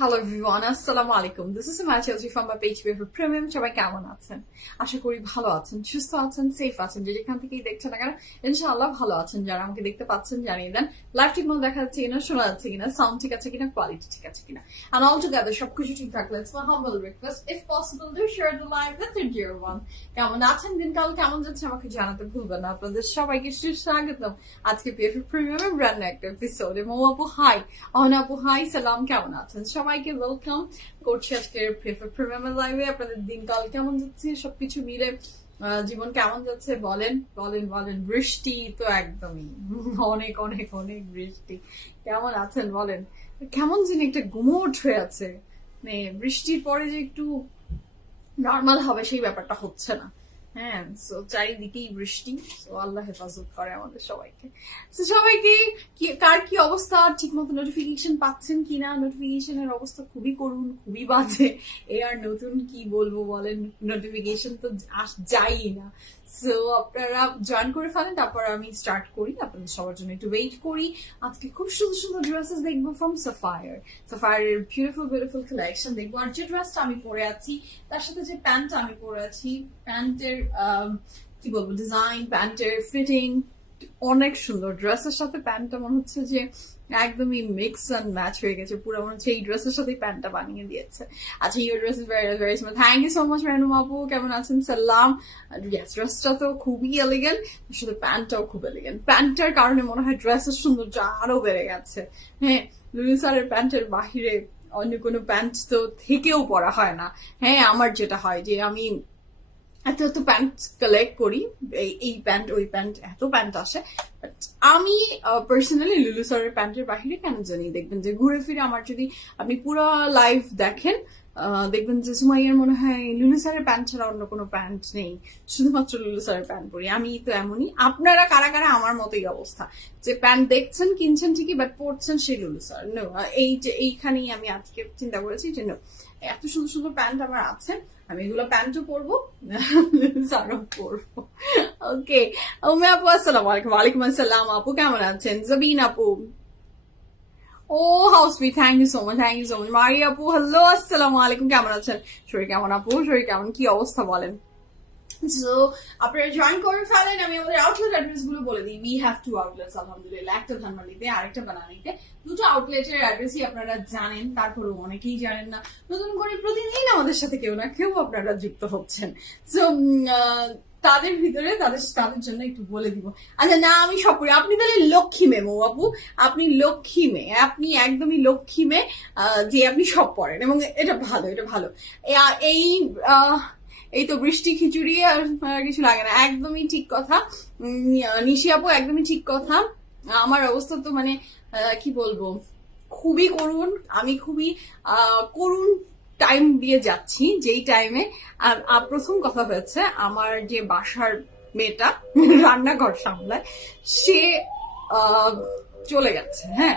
Hello everyone, Assalamu alaikum. This is Sima Chelsea from my page for Premium. সবাই কেমন আছেন? আশা করি ভালো আছেন, সুস্থ আছেন, সেফ আছেন। যেখান থেকেই দেখছেন না কেন ইনশাআল্লাহ ভালো আছেন। যারা আমাকে দেখতে পাচ্ছেন জানিয়ে দেন লাইভ ঠিক মতো দেখা যাচ্ছে কিনা, শোনা যাচ্ছে কিনা, সাউন্ড ঠিক আছে কিনা, কোয়ালিটি ঠিক আছে কিনা। And all together সবকিছু ঠিক থাকলে it's my humble request if possible do share the live with your dear one. কেমন আছেন, দিনকাল কেমন যাচ্ছে আমাকে জানাতে ভুলবেন না। আপনাদের সবাইকে সুস্বাগতম আজকে PFP Premium এর ব্র্যান্ড একটা এপিসোডে। মোয়াপু হাই, অনাপু হাই, সালাম, কেমন আছেন সবাইকে ওয়েলকাম করছি আজকের প্রিমিয়াম লাইভে। আপনাদের দিনকাল কেমন যাচ্ছে, সবকিছু মিলে জীবন কেমন যাচ্ছে বলেন বলেন বলেন। বৃষ্টি তো একদমই অনেক অনেক অনেক বৃষ্টি। কেমন আছেন বলেন। কেমন যিনি একটা গুমোট হয়ে আছে, মানে বৃষ্টির পরে যে একটু নর্মাল হবে সেই ব্যাপারটা হচ্ছে না। হ্যাঁ, সো চারিদিকেই বৃষ্টি। সো আল্লাহ হেফাজত করে আমাদের সবাইকে। সো সবাইকে কার কি অবস্থা, ঠিক মতো নোটিফিকেশন পাচ্ছেন কিনা? নোটিফিকেশনের অবস্থা খুবই করুন, খুবই বাজে। এ আর নতুন কি বলবো বলেন, নোটিফিকেশন তো যাই না। সো আপনারা জয়েন করে ফেলেন, তারপর আমি স্টার্ট করি। আপনাদের সবার জন্য একটু ওয়েট করি। আজকে খুব সুন্দর সুন্দর ড্রেসেস দেখবো ফ্রম সাফায়ার। সাফায়ারের বিউটিফুল বিউটিফুল কালেকশন দেখবো। আর যে ড্রেসটা আমি পরে আছি তার সাথে যে প্যান্টটা আমি পরে আছি, প্যান্টের কি বলবো, ডিজাইন, প্যান্টের ফিটিং অনেক সুন্দর। ড্রেসের সাথে প্যান্টটা মনে হচ্ছে যে একদমই মিক্স অ্যান্ড ম্যাচ হয়ে গেছে পুরো, মনে হচ্ছে এই ড্রেসের সাথেই প্যান্টটা বানিয়ে দিয়েছে। আচ্ছা, your dress is very very smart. Thank you so much Mehnum আপু, কেমন আছেন? সালাম। ড্রেসটা তো খুবই এলিগেন্ট, সাথে প্যান্টটাও খুব এলিগেন্ট। প্যান্টটার কারণে মনে হয় ড্রেসের সৌন্দর্য আরো বেড়ে গেছে। হ্যাঁ, লুলু স্যারের প্যান্টের বাহিরে অন্য কোনো প্যান্ট তো থেকেও পরা হয় না। হ্যাঁ, আমার যেটা হয় যে আমি এত এত প্যান্ট কালেক্ট করি, এই প্যান্ট ওই প্যান্ট, এত প্যান্ট আসে। আমি পার্সোনালি লুলু স্যারের প্যান্টের বাহিরে কেন জানি দেখবেন যে ঘুরে ফিরে আমার, যদি আপনি পুরো লাইভ দেখেন দেখবেন যে সুমাইয়ার মনে হয় লুলু স্যারের প্যান্ট ছাড়া অন্য কোনো প্যান্ট নেই, শুধুমাত্র লুলু স্যারের প্যান্ট পরি। আমি তো এমনই। আপনারা কারা কারা আমার মতোই অবস্থা, যে প্যান্ট দেখছেন কিনছেন ঠিকই বাট পরছেন সেই লুলু স্যার? নো, এই যে এইখানেই আমি আজকে চিন্তা করেছি যে নো, এত সুন্দর সুন্দর প্যান্ট আমার আছে, আমি এগুলো প্যান্টও পরবো, সারও পরবো। ওকে, উমে আপু আসসালামু আলাইকুম। ওয়ালাইকুম আসসালাম আপু, কেমন আছেন? জবিন আপু, oh how sweet, thank you so much, thank you so much. Mari আপু, হ্যালো, আসসালামু আলাইকুম, কেমন আছেন? শরীর কেমন আপু, শরীর কেমন, কি অবস্থা বলেন? সো আপনারা জয়েন করে ফেলেন। আমি আমাদের আউটলেট অ্যাড্রেস গুলো বলে দিই। উই হ্যাভ টু আউটলেটস আলহামদুলিল্লাহ, একটা ধানমন্ডিতে আর একটা বানানিতে। দুটো আউটলেটের অ্যাড্রেসই আপনারা জানেন, তারপরেও অনেকেই জানেন না। নতুন করে প্রতিদিন আমাদের সাথে কেউ না কেউ আপনারা যুক্ত হচ্ছেন। সো তাদের ভিতরে তাদের জন্য একটু বলে দিব। আচ্ছা, না আমি সব করি। আপনি তাহলে লক্ষ্মী মেয়ে মৌ আপু, আপনি লক্ষ্মী মেয়ে, আপনি একদমই লক্ষ্মী মেয়ে, যে আপনি সব পড়েন এবং এটা ভালো, এটা ভালো। এই তো বৃষ্টি খিচুড়ি আর কিছু লাগে না, একদমই ঠিক কথা নিশি আপু, একদমই ঠিক কথা। আমার অবস্থা তো মানে কি বলবো, খুবই করুণ। আমি খুবই করুণ টাইম দিয়ে যাচ্ছি, যেই টাইমে প্রথম কথা হয়েছে আমার যে বাসার মেয়েটা রান্নাঘর সামলায় সে চলে গেছে। হ্যাঁ,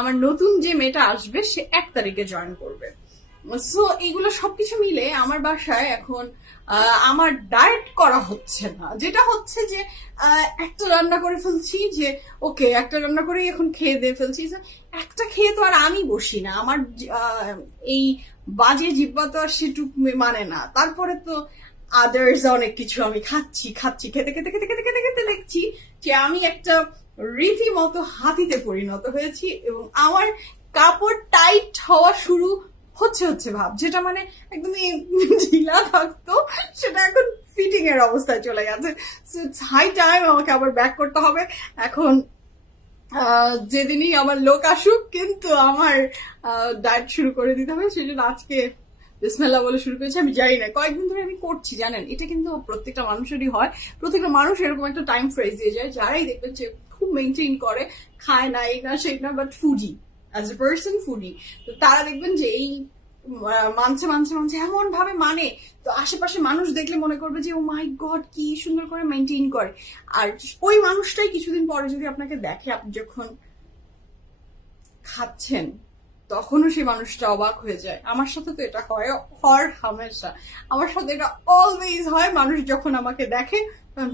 আমার নতুন যে মেয়েটা আসবে সে 1 তারিখে জয়েন করবে। সো এইগুলো সবকিছু মিলে আমার বাসায় এখন আমার ডায়েট করা হচ্ছে না, যেটা হচ্ছে যে একটা রান্না করে ফেলছি, যে ওকে একটা রান্না করে এখন খেয়ে দিয়ে ফেলছি। একটা খেয়ে তো আর আমি বসি না, আমার এই বাজে জিহ্বা তো আর সেটুক মানে না। তারপরে তো আদার্স অনেক কিছু আমি খাচ্ছি, খেতে খেতে খেতে খেতে খেতে খেতে দেখছি যে আমি একটা রীতিমতো হাতিতে পরিণত হয়েছি এবং আমার কাপড় টাইট হওয়া শুরু হচ্ছে ভাব, যেটা মানে একদমই ঢিলা থাকতো সেটা এখন ফিটিং এর অবস্থায় চলে গেছে। হাই টাইম আমাকে আবার ব্যাক করতে হবে এখন। যেদিনই আমার লোক আসুক কিন্তু আমার ডায়েট শুরু করে দিতে হবে। সেই জন্য আজকে বিসমিল্লাহ বলে শুরু করেছি। আমি জানি না, কয়েকদিন ধরে আমি করছি, জানেন এটা কিন্তু প্রত্যেকটা মানুষেরই হয়। প্রত্যেকটা মানুষ এরকম একটা টাইম ফ্রেজ দিয়ে যায়, যারাই দেখবেন যে খুব মেনটেন করে, খায় না এই না সেই না, but foodie as a person foodie, তো তারা দেখবেন যে এই মানছে এমন ভাবে মানে, তো আশেপাশে মানুষ দেখলে মনে করবে যে ও মাই গড কি সুন্দর করে মেনটেন করে। আর ওই মানুষটাই কিছুদিন পরে যদি আপনাকে দেখে, আপনি যখন খাচ্ছেন তখনও সেই মানুষটা অবাক হয়ে যায়। আমার সাথে তো এটা হয় হামেশা, আমার সাথে এটা অলওয়েজ হয়। মানুষ যখন আমাকে দেখে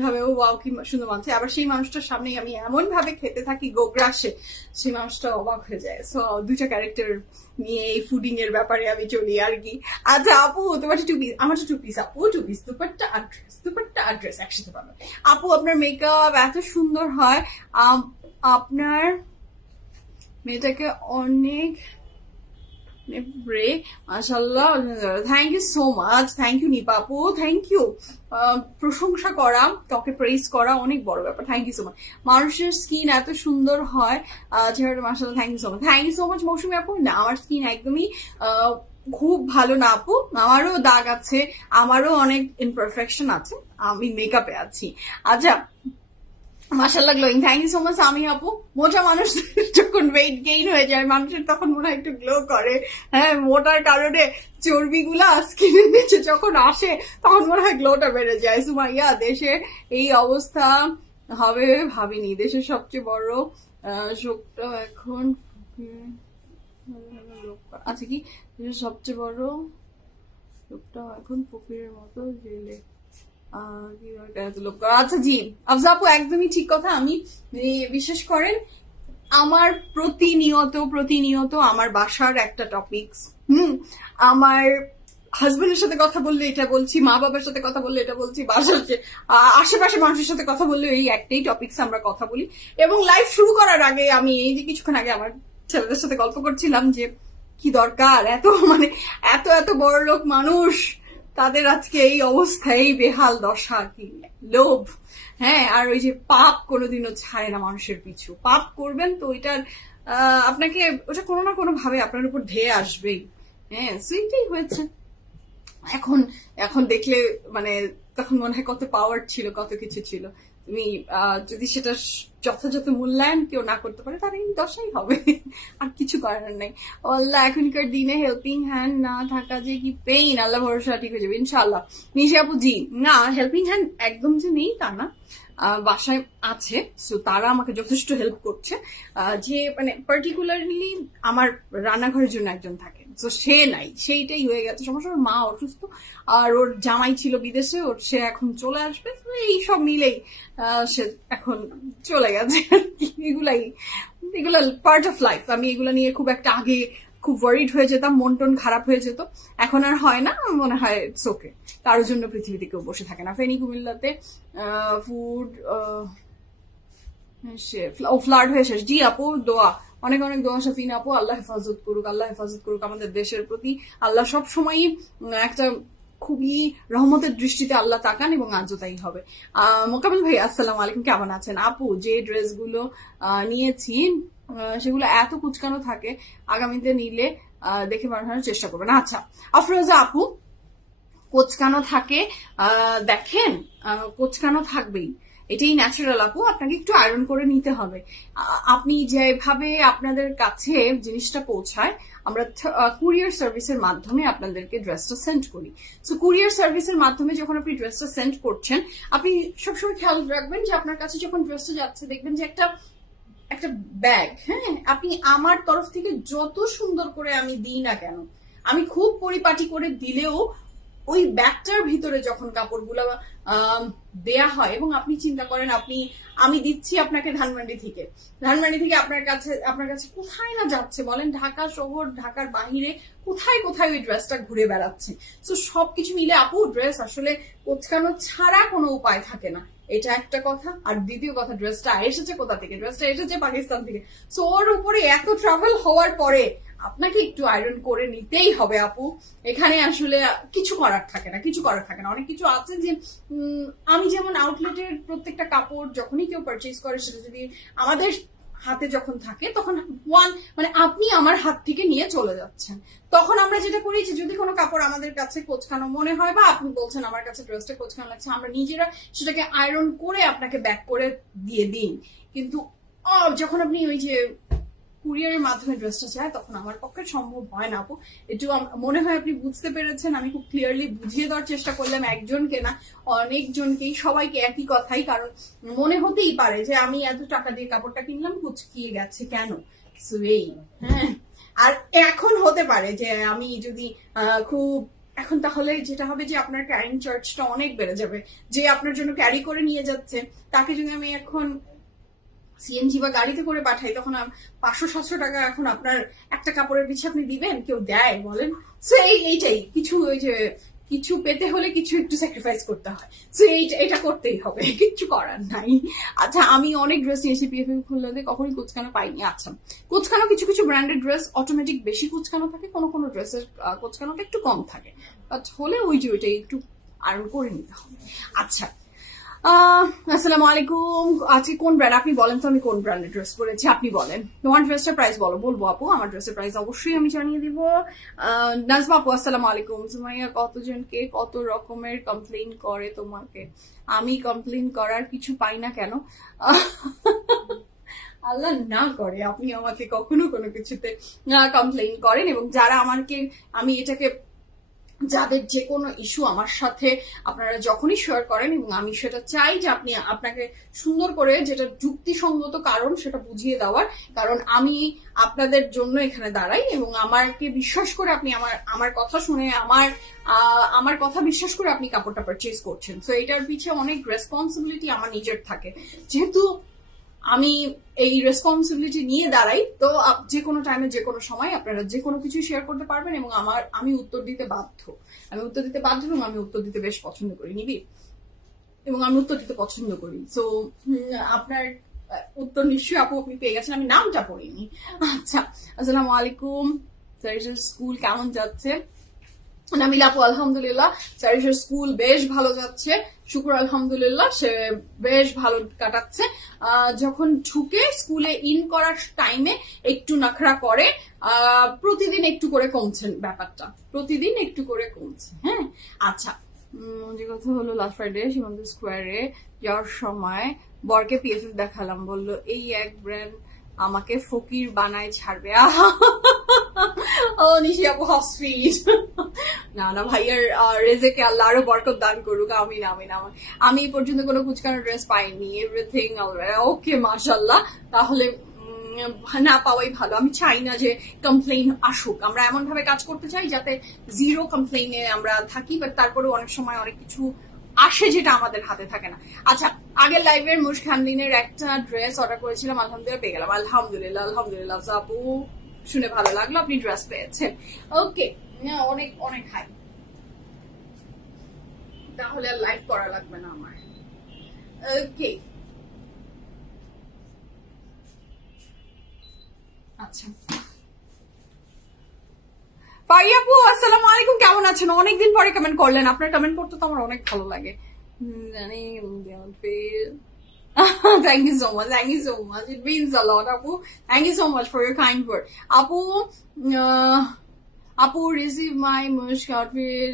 ভাবে ও ওয়াও কি সুন্দর মানছে, আবার সেই মানুষটার সামনেই আমি এমন ভাবে খেতে থাকি গোগ্রাসে, সেই মানুষটা অবাক হয়ে যায়। সো দুইটা ক্যারেক্টার নিয়ে এই ফুডিং এর ব্যাপারে আমি চলি আর কি। আচ্ছা আপু, তোমার টু পিস, আমার টু পিস আপু, টু পিস দুপাট্টা অ্যাড্রেস একসাথে পাবে। আপু আপনার মেকআপ এত সুন্দর হয়, আপনার মেয়েটাকে অনেক মাশাআল্লাহ, thank you so much, thank you Nipa আপু, থ্যাংক ইউ। প্রশংসা করা, কাউকে প্রেস করা অনেক বড় ব্যাপার। Thank you so much. মানুষের স্কিন এত সুন্দর হয় চেহারাটা, মাশাআল্লাহ, thank you so much, thank you so much Mousumi আপু। না আমার স্কিন একদমই খুব ভালো না আপু, আমারও দাগ আছে, আমারও অনেক ইমপারফেকশন আছে, আমি মেকআপে আছি। আচ্ছা মাশাআল্লাহ glowing, thank you so much আমি আপু। মোটা মানুষ যখন ওয়েট গেইন হয়ে যায় মানুষের তখন মনে হয় একটু গ্লো করে, হ্যাঁ মোটার কারণে চর্বিগুলা স্কিনের নিচে যখন আসে তখন মনে হয় গ্লোটা বেড়ে যায়। সুমাইয়া দেশের এই অবস্থা হবে ভাবিনি, দেশের সবচেয়ে বড় শোকটা এখন আচ্ছা কি, দেশের সবচেয়ে বড় শোকটা এখন ফকিরের মতো জেলে। আচ্ছা জি আফজা আপু একদমই ঠিক কথা। আমি বিশেষ করেন আমার প্রতিনিয়ত আমার বাসার একটা টপিকস, আমার হাজবেন্ডের সাথে কথা বললে এটা বলছি, মা বাবার সাথে কথা বললে এটা বলছি, বাসার আশেপাশে মানুষের সাথে কথা বললে এই একটাই টপিকস আমরা কথা বলি। এবং লাইভ শুরু করার আগে আমি এই যে কিছুক্ষণ আগে আমার ছেলেদের সাথে গল্প করছিলাম যে কি দরকার এত এত বড় লোক মানুষ, তাদের আজকে এই অবস্থা, এই বেহাল দশা, কি লোভ, হ্যাঁ। আর ওই যে পাপ কোনোদিনও ছাড়ে না মানুষের পিছু, পাপ করবেন তো ওইটার আপনাকে ওটা কোনো না কোনো ভাবে আপনার উপর ধেয়ে আসবেই, হ্যাঁ। সেইটাই হয়েছে। এখন দেখলে মানে তখন মনে হয় কত পাওয়ার ছিল, কত কিছু ছিল। তুমি যদি সেটা যথাযথ মূল্যায়ন কেউ না করতে পারে তার এই দশাই হবে, আর কিছু করার নাই। আল্লাহ এখনকার দিনে হেল্পিং হ্যান্ড না থাকা যে কি পেইন, আল্লাহ ভরসা ঠিক হয়ে যাবে ইনশাআল্লাহ। নিশি আপু জি না, হেল্পিং হ্যান্ড একদম যে নেই তা না, বাসায় আছে, সো তারা আমাকে যথেষ্ট হেল্প করছে। যে মানে পার্টিকুলারলি আমার রান্নাঘরের জন্য একজন থাকে, তো সে নাই, সেইটাই হয়ে গেছে সমস্যা। ওর মা অসুস্থ, আর ওর জামাই ছিল বিদেশে, সে এখন চলে আসবে, এই সব মিলেই সে এখন চলে গেছে। এগুলা পার্ট অফ লাইফ। আমি এগুলা নিয়ে খুব একটা আগে খুব ওয়ারিড হয়ে যেতাম, মন টন খারাপ হয়ে যেত, এখন আর হয় না। মনে হয় ইটস ওকে, কারোর জন্য পৃথিবীতে কেউ বসে থাকে না। ফেনী কুমিল্লাতে ফুড ফ্লাড হয়ে শেষ। জি আপু দোয়া, অনেক অনেক দোয়া শাফিনা আপু, আল্লাহ হেফাজত করুক, আল্লাহ হেফাজত করুক আমাদের দেশের প্রতি। আল্লাহ সব সময়ই একটা খুবই রহমতের দৃষ্টিতে আল্লাহ তাকান, এবং আজও তাই হবে। মোকাবিল ভাই আসসালামু আলাইকুম, কেমন আছেন? আপু যে ড্রেসগুলো নিয়েছি সেগুলো এত কুচকানো থাকে, আগামীতে নিলে দেখে বানানোর চেষ্টা করবেন। আচ্ছা আফরোজা আপু, কোচকানো থাকে, দেখেন কোচকানো থাকবেই, এটাই ন্যাচারাল আপু। আপনাকে একটু আয়রন করে নিতে হবে। আপনি যেভাবে আপনাদের কাছে জিনিসটা পৌঁছায়, আমরা কুরিয়ার সার্ভিসের মাধ্যমে আপনাদেরকে ড্রেসটা সেন্ড করি। সো কুরিয়ার সার্ভিসের মাধ্যমে যখন আপনি ড্রেসটা সেন্ড করছেন, আপনি সবসময় খেয়াল রাখবেন যে আপনার কাছে যখন ড্রেসটা যাচ্ছে দেখবেন যে একটা ব্যাগ, হ্যাঁ। আপনি আমার তরফ থেকে যত সুন্দর করে আমি দিই না কেন, আমি খুব পরিপাটি করে দিলেও ওই ব্যাগটার ভিতরে যখন কাপড়গুলো দেয়া হয়, এবং আপনি চিন্তা করেন আমি দিচ্ছি আপনাকে ধানমন্ডি থেকে আপনার কাছে কোথায় না যাচ্ছে বলেন, ঢাকা শহর, ঢাকার বাহিরে কোথায় ওই ড্রেসটা ঘুরে বেড়াচ্ছে। তো সবকিছু মিলে আপু ড্রেস আসলে কোচকানো ছাড়া কোনো উপায় থাকে না, এটা একটা কথা। আর দ্বিতীয় কথা, ড্রেসটা এসেছে কোথা থেকে? ড্রেসটা এসেছে পাকিস্তান থেকে। সো ওর উপরে এত ট্রাভেল হওয়ার পরে আপনাকে একটু আয়রন করে নিতেই হবে আপু। এখানে আসলে কিছু করার থাকে না। অনেক কিছু আছে যে আমি যেমন আউটলেটের প্রত্যেকটা কাপড় যখনই কেউ পারচেজ করে, সেটা যদি আমাদের হাতে যখন থাকে তখন মানে আপনি আমার হাত থেকে নিয়ে চলে যাচ্ছেন, তখন আমরা যেটা করি যে যদি কোনো কাপড় আমাদের কাছে কোচকানো মনে হয়, বা আপনি বলছেন আমার কাছে ড্রেসটা কোচকানো লাগছে, আমরা নিজেরা সেটাকে আয়রন করে আপনাকে ব্যাক করে দিয়ে দিন। কিন্তু যখন আপনি ওই যে কুরিয়ারের মাধ্যমে ড্রেসটা চায়, তখন আমার পক্ষে সম্ভব হয় না আপু। একটু মনে হয় আপনি বুঝতে পেরেছেন। আমি খুব ক্লিয়ারলি বুঝিয়ে দেওয়ার চেষ্টা করলাম, একজনকে না অনেকজনকেই, সবাইকে একই কথাই। কারণ মনে হতেই পারে যে আমি এত টাকা দিয়ে কাপড়টা কিনলাম, কুচকিয়ে গেছে কেন। সো এই হ্যাঁ, আর এখন হতে পারে যে আমি যদি খুব এখন তাহলে যেটা হবে যে আপনার ক্যারিং চার্জটা অনেক বেড়ে যাবে। যে আপনার জন্য ক্যারি করে নিয়ে যাচ্ছে তাকে যদি আমি এখন সিএনজি বা গাড়িতে করে পাঠাই তখন 500-700 টাকা এখন আপনার একটা কাপড়ের পিছে আপনি দিবেন? কেউ দেয় বলেন? সো এইটাই কিছু, ওই যে কিছু পেতে হলে কিছু একটু স্যাক্রিফাইস করতে হয়। সো এটা করতেই হবে, কিচ্ছু করার নাই। আচ্ছা, আমি অনেক ড্রেস নিয়েছি পিএফএ খুললে কখনই কুচকানো পাইনি। আচ্ছা, কুচকানো কিছু কিছু ব্র্যান্ডেড ড্রেস অটোমেটিক বেশি কুচকানো থাকে, কোনো কোনো ড্রেসের কুচকানোটা একটু কম থাকে, বাট হলে ওই যে ওইটাই একটু আর্ন করে নিতে হবে। আচ্ছা, আসসালামু আলাইকুম। আজকে কোন ব্র্যান্ড আপনি বলেন তো, আমি কোন ব্র্যান্ডের ড্রেস পরেছি আপনি বলেন। তোমার ড্রেসটার প্রাইস বলবো আপু, আমার ড্রেসের প্রাইস অবশ্যই আমি জানিয়ে দিব। নাজমা আপু আসসালামু আলাইকুম। সুমাইয়া কতজনকে কত রকমের কমপ্লেইন করে তোমাকে, আমি কমপ্লেইন করার কিছু পাই না কেন? আল্লাহ না করে আপনি আমাকে কখনো কোনো কিছুতে কমপ্লেইন করেন, এবং যারা আমি এটাকে যাদের যে কোনো ইস্যু আমার সাথে আপনারা যখনই শেয়ার করেন, এবং আমি সেটা চাই যে আপনাকে সুন্দর করে যেটা যুক্তিসঙ্গত কারণ সেটা বুঝিয়ে দেওয়ার, কারণ আমি আপনাদের জন্য এখানে দাঁড়াই, এবং আমাকে বিশ্বাস করে আপনি আমার কথা শুনে আমার কথা বিশ্বাস করে আপনি কাপড়টা পারচেজ করছেন। তো এটার পিছে অনেক রেসপন্সিবিলিটি আমার নিজের থাকে। যেহেতু আমি এই রেসপন্সিবিলিটি নিয়ে দাঁড়াই, তো যে কোনো টাইমে যে কোনো সময় আপনারা যে কোনো কিছু শেয়ার করতে পারবেন, এবং আমি উত্তর দিতে বাধ্য। এবং আমি উত্তর দিতে বেশ পছন্দ করি নিবি, এবং আমি উত্তর দিতে পছন্দ করি। তো আপনার উত্তর নিশ্চয়ই আপু আপনি পেয়ে গেছেন, আমি নামটা পড়িনি। আচ্ছা, আসসালামু আলাইকুম। স্কুল কেমন যাচ্ছে? নামিলা আপু আলহামদুলিল্লাহ, সারিসের স্কুল বেশ ভালো যাচ্ছে, শুক্র আলহামদুলিল্লাহ, সে বেশ ভালো কাটাচ্ছে। যখন ঢুকে স্কুলে ইন করার টাইমে একটু নাখরা করে, প্রতিদিন একটু করে কমছে ব্যাপারটা, প্রতিদিন একটু করে কমছে। হ্যাঁ, আচ্ছা, যে কথা হলো লাস্ট ফ্রাইডে সীমান্ত স্কোয়ারে যাওয়ার সময় বরকে পিএফএফ দেখালাম, বললো এই এক ব্র্যান্ড আমাকে ফকির বানায় ছাড়বে। ও নিশি আপু হাউ সুইট। না ভাইয়ার রেজেকে আল্লাহ আরো বরকত দান করুক, আমিন আমিন আমিন। আমি এই পর্যন্ত কোনো কুচকানো ড্রেস পাইনি, এভরিথিং ওকে মাশাআল্লাহ। তাহলে না পাওয়াই ভালো। আমি চাই না যে কমপ্লেইন আসুক, আমরা এমন ভাবে কাজ করতে চাই যাতে জিরো কমপ্লেইনে আমরা থাকি, বাট তারপরে অনেক সময় অনেক কিছু আসে যেটা আমাদের হাতে থাকে না। আচ্ছা, আগের লাইভের মুশখানদিনের একটা ড্রেস অর্ডার করেছিলাম, আলহামদুলিল্লাহ পেয়ে গেলাম। আলহামদুলিল্লাহ আলহামদুলিল্লাহ আপু, শুনে ভালো লাগলো আপনি ড্রেস পেয়েছেন। ওকে, অনেক অনেক হাই, তাহলে আর লাইভ করা লাগবে না আমার। ওকে, আচ্ছা, ফারিয়াপু আসসালামু আলাইকুম, কেমন আছেন? অনেকদিন পরে কমেন্ট করলেন, আপনার কমেন্ট করতে তো আমার অনেক ভালো লাগে। জানি thank you so much, it means a lot apu, thank you so much for your kind word আপু রিসিভ মাই মুশক আউটফিট,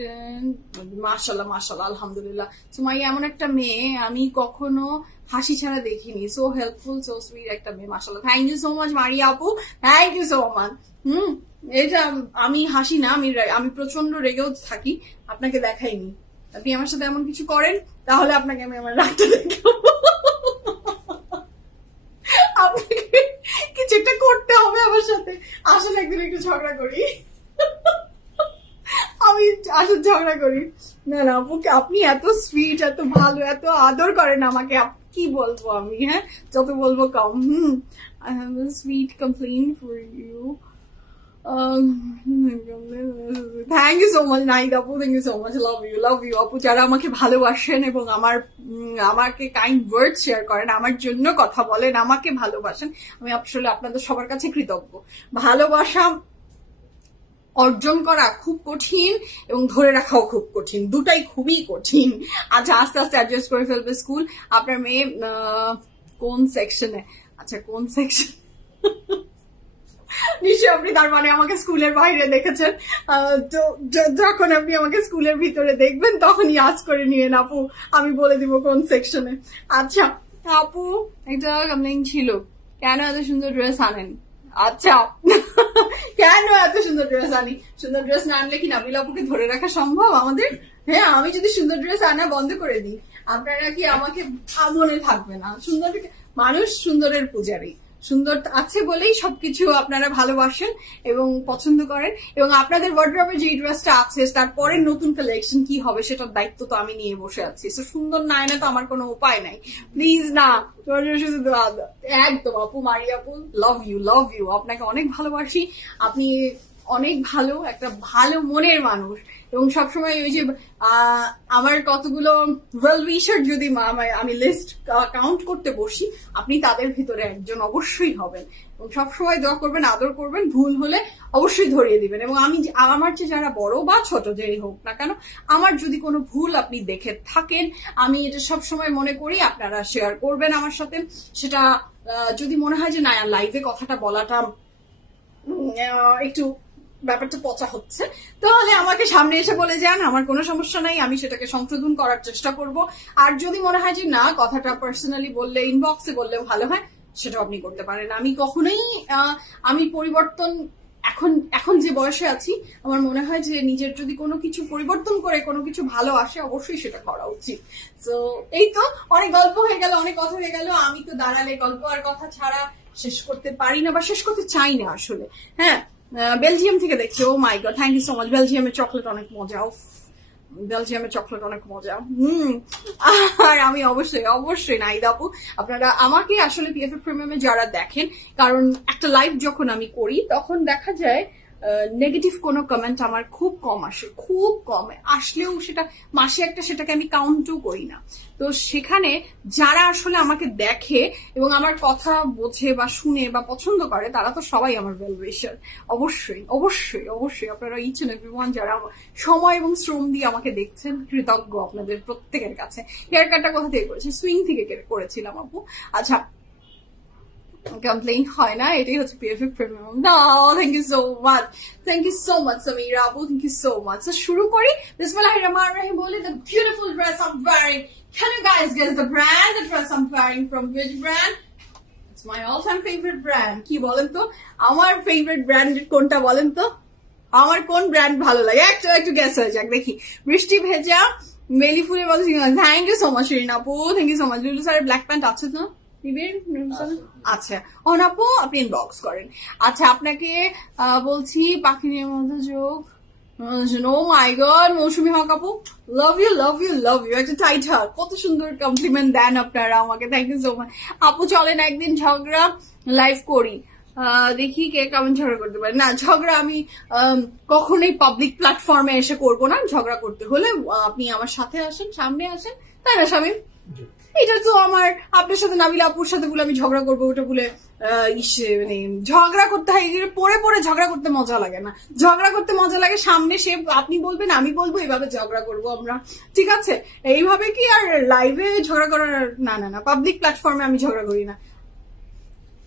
মাশাআল্লাহ আলহামদুলিল্লাহ। সুমাইয়া এমন একটা মেয়ে আমি কখনো হাসি ছাড়া দেখিনি, সো হেল্পফুল, সো সুইট একটা মেয়ে, মাশাআল্লাহ। Thank you so much Maria আপু, থ্যাংক ইউ সো মাচ। এটা আমি হাসি না, আমি প্রচন্ড রেগেও থাকি, আপনাকে দেখাইনি। আপনি আমার সাথে এমন কিছু করেন তাহলে আপনাকে আমি আমার রাগটা দেখাবো। আপনাকে কিছু একটা করতে হবে আমার সাথে, আসলে একদিন একটু ঝগড়া করি, আমি আসলে ঝগড়া করি। না আপুকে আপনি এত সুইট, এত ভালো, এত আদর করেন আমাকে, কি বলবো আমি, হ্যাঁ যত বলবো কম। I have a sweet complaint for you. Thank you so much Nahid আপু, thank you so much, love you আপু। যারা আমাকে ভালোবাসেন এবং আমাকে কাইন্ড ওয়ার্ড শেয়ার করেন, আমার জন্য কথা বলেন, আমাকে ভালোবাসেন, আমি আসলে আপনাদের সবার কাছে কৃতজ্ঞ। ভালোবাসা অর্জন করা খুব কঠিন এবং ধরে রাখাও খুব কঠিন, দুটাই খুবই কঠিন। আচ্ছা, আস্তে আস্তে অ্যাডজাস্ট করে ফেলবে স্কুল। আপনার মেয়ে কোন সেকশনে? আচ্ছা, কোন সেকশন? নিশ্চয় আপনি তার মানে আমাকে স্কুলের বাইরে দেখেছেন, তো যখন আপনি আমাকে স্কুলের ভিতরে দেখবেন তখনই আজ করে নিয়েন আপু, আমি বলে দিব কোন সেকশনে। আচ্ছা আপু, একটা কমপ্লেইন ছিল, কেন এত সুন্দর ড্রেস আনেন? আচ্ছা, কেন এত সুন্দর ড্রেস আনি? সুন্দর ড্রেস না আনলে কি নাবিলা আপুকে ধরে রাখা সম্ভব আমাদের? হ্যাঁ, আমি যদি সুন্দর ড্রেস আনা বন্ধ করে দিই, আপনারা কি আমাকে মনে থাকবে না? মানুষ সুন্দরের পূজারী, সুন্দর আছে বলেই সবকিছু আপনারা ভালোবাসেন এবং পছন্দ করেন, এবং আপনাদের ওয়ার্ড্রবে যে ড্রেসটা আছে তারপরে নতুন কালেকশন কি হবে সেটার দায়িত্ব তো আমি নিয়ে বসে আছি। তো সুন্দর না এনে তো আমার কোনো উপায় নাই, প্লিজ না। একদম আপু, মারিয়া আপু, লাভ ইউ, আপনাকে অনেক ভালোবাসি। আপনি অনেক ভালো, একটা ভালো মনের মানুষ, এবং সবসময় ওই যে আমার কতগুলো ওয়েল উইশার যদি আমি লিস্ট কাউন্ট করতে বসি, আপনি তাদের ভিতরে একজন অবশ্যই হবেন, এবং সবসময় দোয়া করবেন, আদর করবেন, ভুল হলে অবশ্যই ধরিয়ে দিবেন। এবং আমি আমার চেয়ে যারা বড় বা ছোট যেই হোক না কেন, আমার যদি কোনো ভুল আপনি দেখে থাকেন, আমি এটা সবসময় মনে করি আপনারা শেয়ার করবেন আমার সাথে। সেটা যদি মনে হয় যে না লাইভে কথাটা বলাটা একটু ব্যাপারটা পচা হচ্ছে, তাহলে আমাকে সামনে এসে বলে যান, আমার কোনো সমস্যা নাই, আমি সেটাকে সংশোধন করার চেষ্টা করব। আর যদি মনে হয় যে না কথাটা পার্সোনালি বললে, ইনবক্সে বললেও ভালো হয়, সেটাও আপনি করতে পারেন। আমি কখনোই আমি পরিবর্তন এখন যে বয়সে আছি, আমার মনে হয় যে নিজের যদি কোনো কিছু পরিবর্তন করে কোনো কিছু ভালো আসে, অবশ্যই সেটা করা উচিত। তো এই তো অনেক গল্প হয়ে গেল, অনেক কথা হয়ে গেল। আমি তো দাঁড়ালে গল্প আর কথা ছাড়া শেষ করতে পারি না, বা শেষ করতে চাই না আসলে। হ্যাঁ, বেলজিয়াম থেকে দেখছি, oh my god, thank you so much. বেলজিয়ামের চকলেট অনেক মজা, বেলজিয়ামের চকলেট অনেক মজা। আর আমি অবশ্যই নাইদ আপু, আপনারা আমাকে আসলে পিএফএ প্রিমিয়ামে যারা দেখেন, কারণ একটা লাইভ যখন আমি করি তখন দেখা যায় নেগেটিভ কোনো কমেন্ট আমার খুব কম আসে, খুব কম আসলেও সেটা মাসে একটা, সেটাকে আমি কাউন্টও করি না। তো সেখানে যারা আসলে আমাকে দেখে এবং আমার কথা বোঝে বা শুনে বা পছন্দ করে, তারা তো সবাই আমার ওয়েল উইশার। অবশ্যই আপনারা ইচ এন্ড এভরিওয়ান যারা সময় এবং শ্রম দিয়ে আমাকে দেখছেন, কৃতজ্ঞ আপনাদের প্রত্যেকের কাছে। হেয়ার কাটটা কোথা থেকে করেছি? সুইং থেকে করেছিলাম আপু। আচ্ছা, কমপ্লেইন হয় না, এটাই হচ্ছে PFA premium. Thank you so much Samira আপু, থ্যাংক ইউ সো মাচ। শুরু করি, বিসমিল্লাহির রহমানির রহিম বলে, the beautiful dress I'm wearing. Can you guys guess the brand? The dress I'm wearing from which brand? It's my all-time favorite brand. কি বলেন তো, আমার ফেভারিট ব্র্যান্ড কোনটা বলেন তো? আমার কোন ব্র্যান্ড ভালো লাগে একটু গ্যাস হয়ে যাক দেখি। বৃষ্টি ভেজা মেলি ফুলের বলতে, thank you so much Shirin আপু, থ্যাংক ইউ সো মাচ। লুলু স্যারের ব্ল্যাক প্যান্ট আছে তো? আচ্ছা, অনাপু আপনি ইনবক্স করেন। আচ্ছা, আপনাকে বলছি পাখির মধ্যে যোগ, ও মাই গড, মৌসুমী হক আপু, লাভ ইউ। একটা টাইট হাক, কত সুন্দর কমপ্লিমেন্ট দেন আপনারা আমাকে, থ্যাংক ইউ সো মাচ আপু। চলেন একদিন ঝগড়া লাইভ করি, দেখি কে কেমন ঝগড়া করতে পারে। না, ঝগড়া আমি কখনোই পাবলিক প্ল্যাটফর্মে এসে করবো না। ঝগড়া করতে হলে আপনি আমার সাথে আসেন, সামনে আসেন, তাই না স্বামী? এটা তো আমার আপনার সাথে নাবিলা আপুর সাথে বলে আমি ঝগড়া করবো, ওটা বলে মানে ঝগড়া করতে হয়, পরে ঝগড়া করতে মজা লাগে না। ঝগড়া করতে মজা লাগে সামনে, সে আপনি বলবেন আমি বলবো, এইভাবে ঝগড়া করবো আমরা, ঠিক আছে? এইভাবে কি আর লাইভে ঝগড়া করার? না, পাবলিক প্ল্যাটফর্মে আমি ঝগড়া করি না,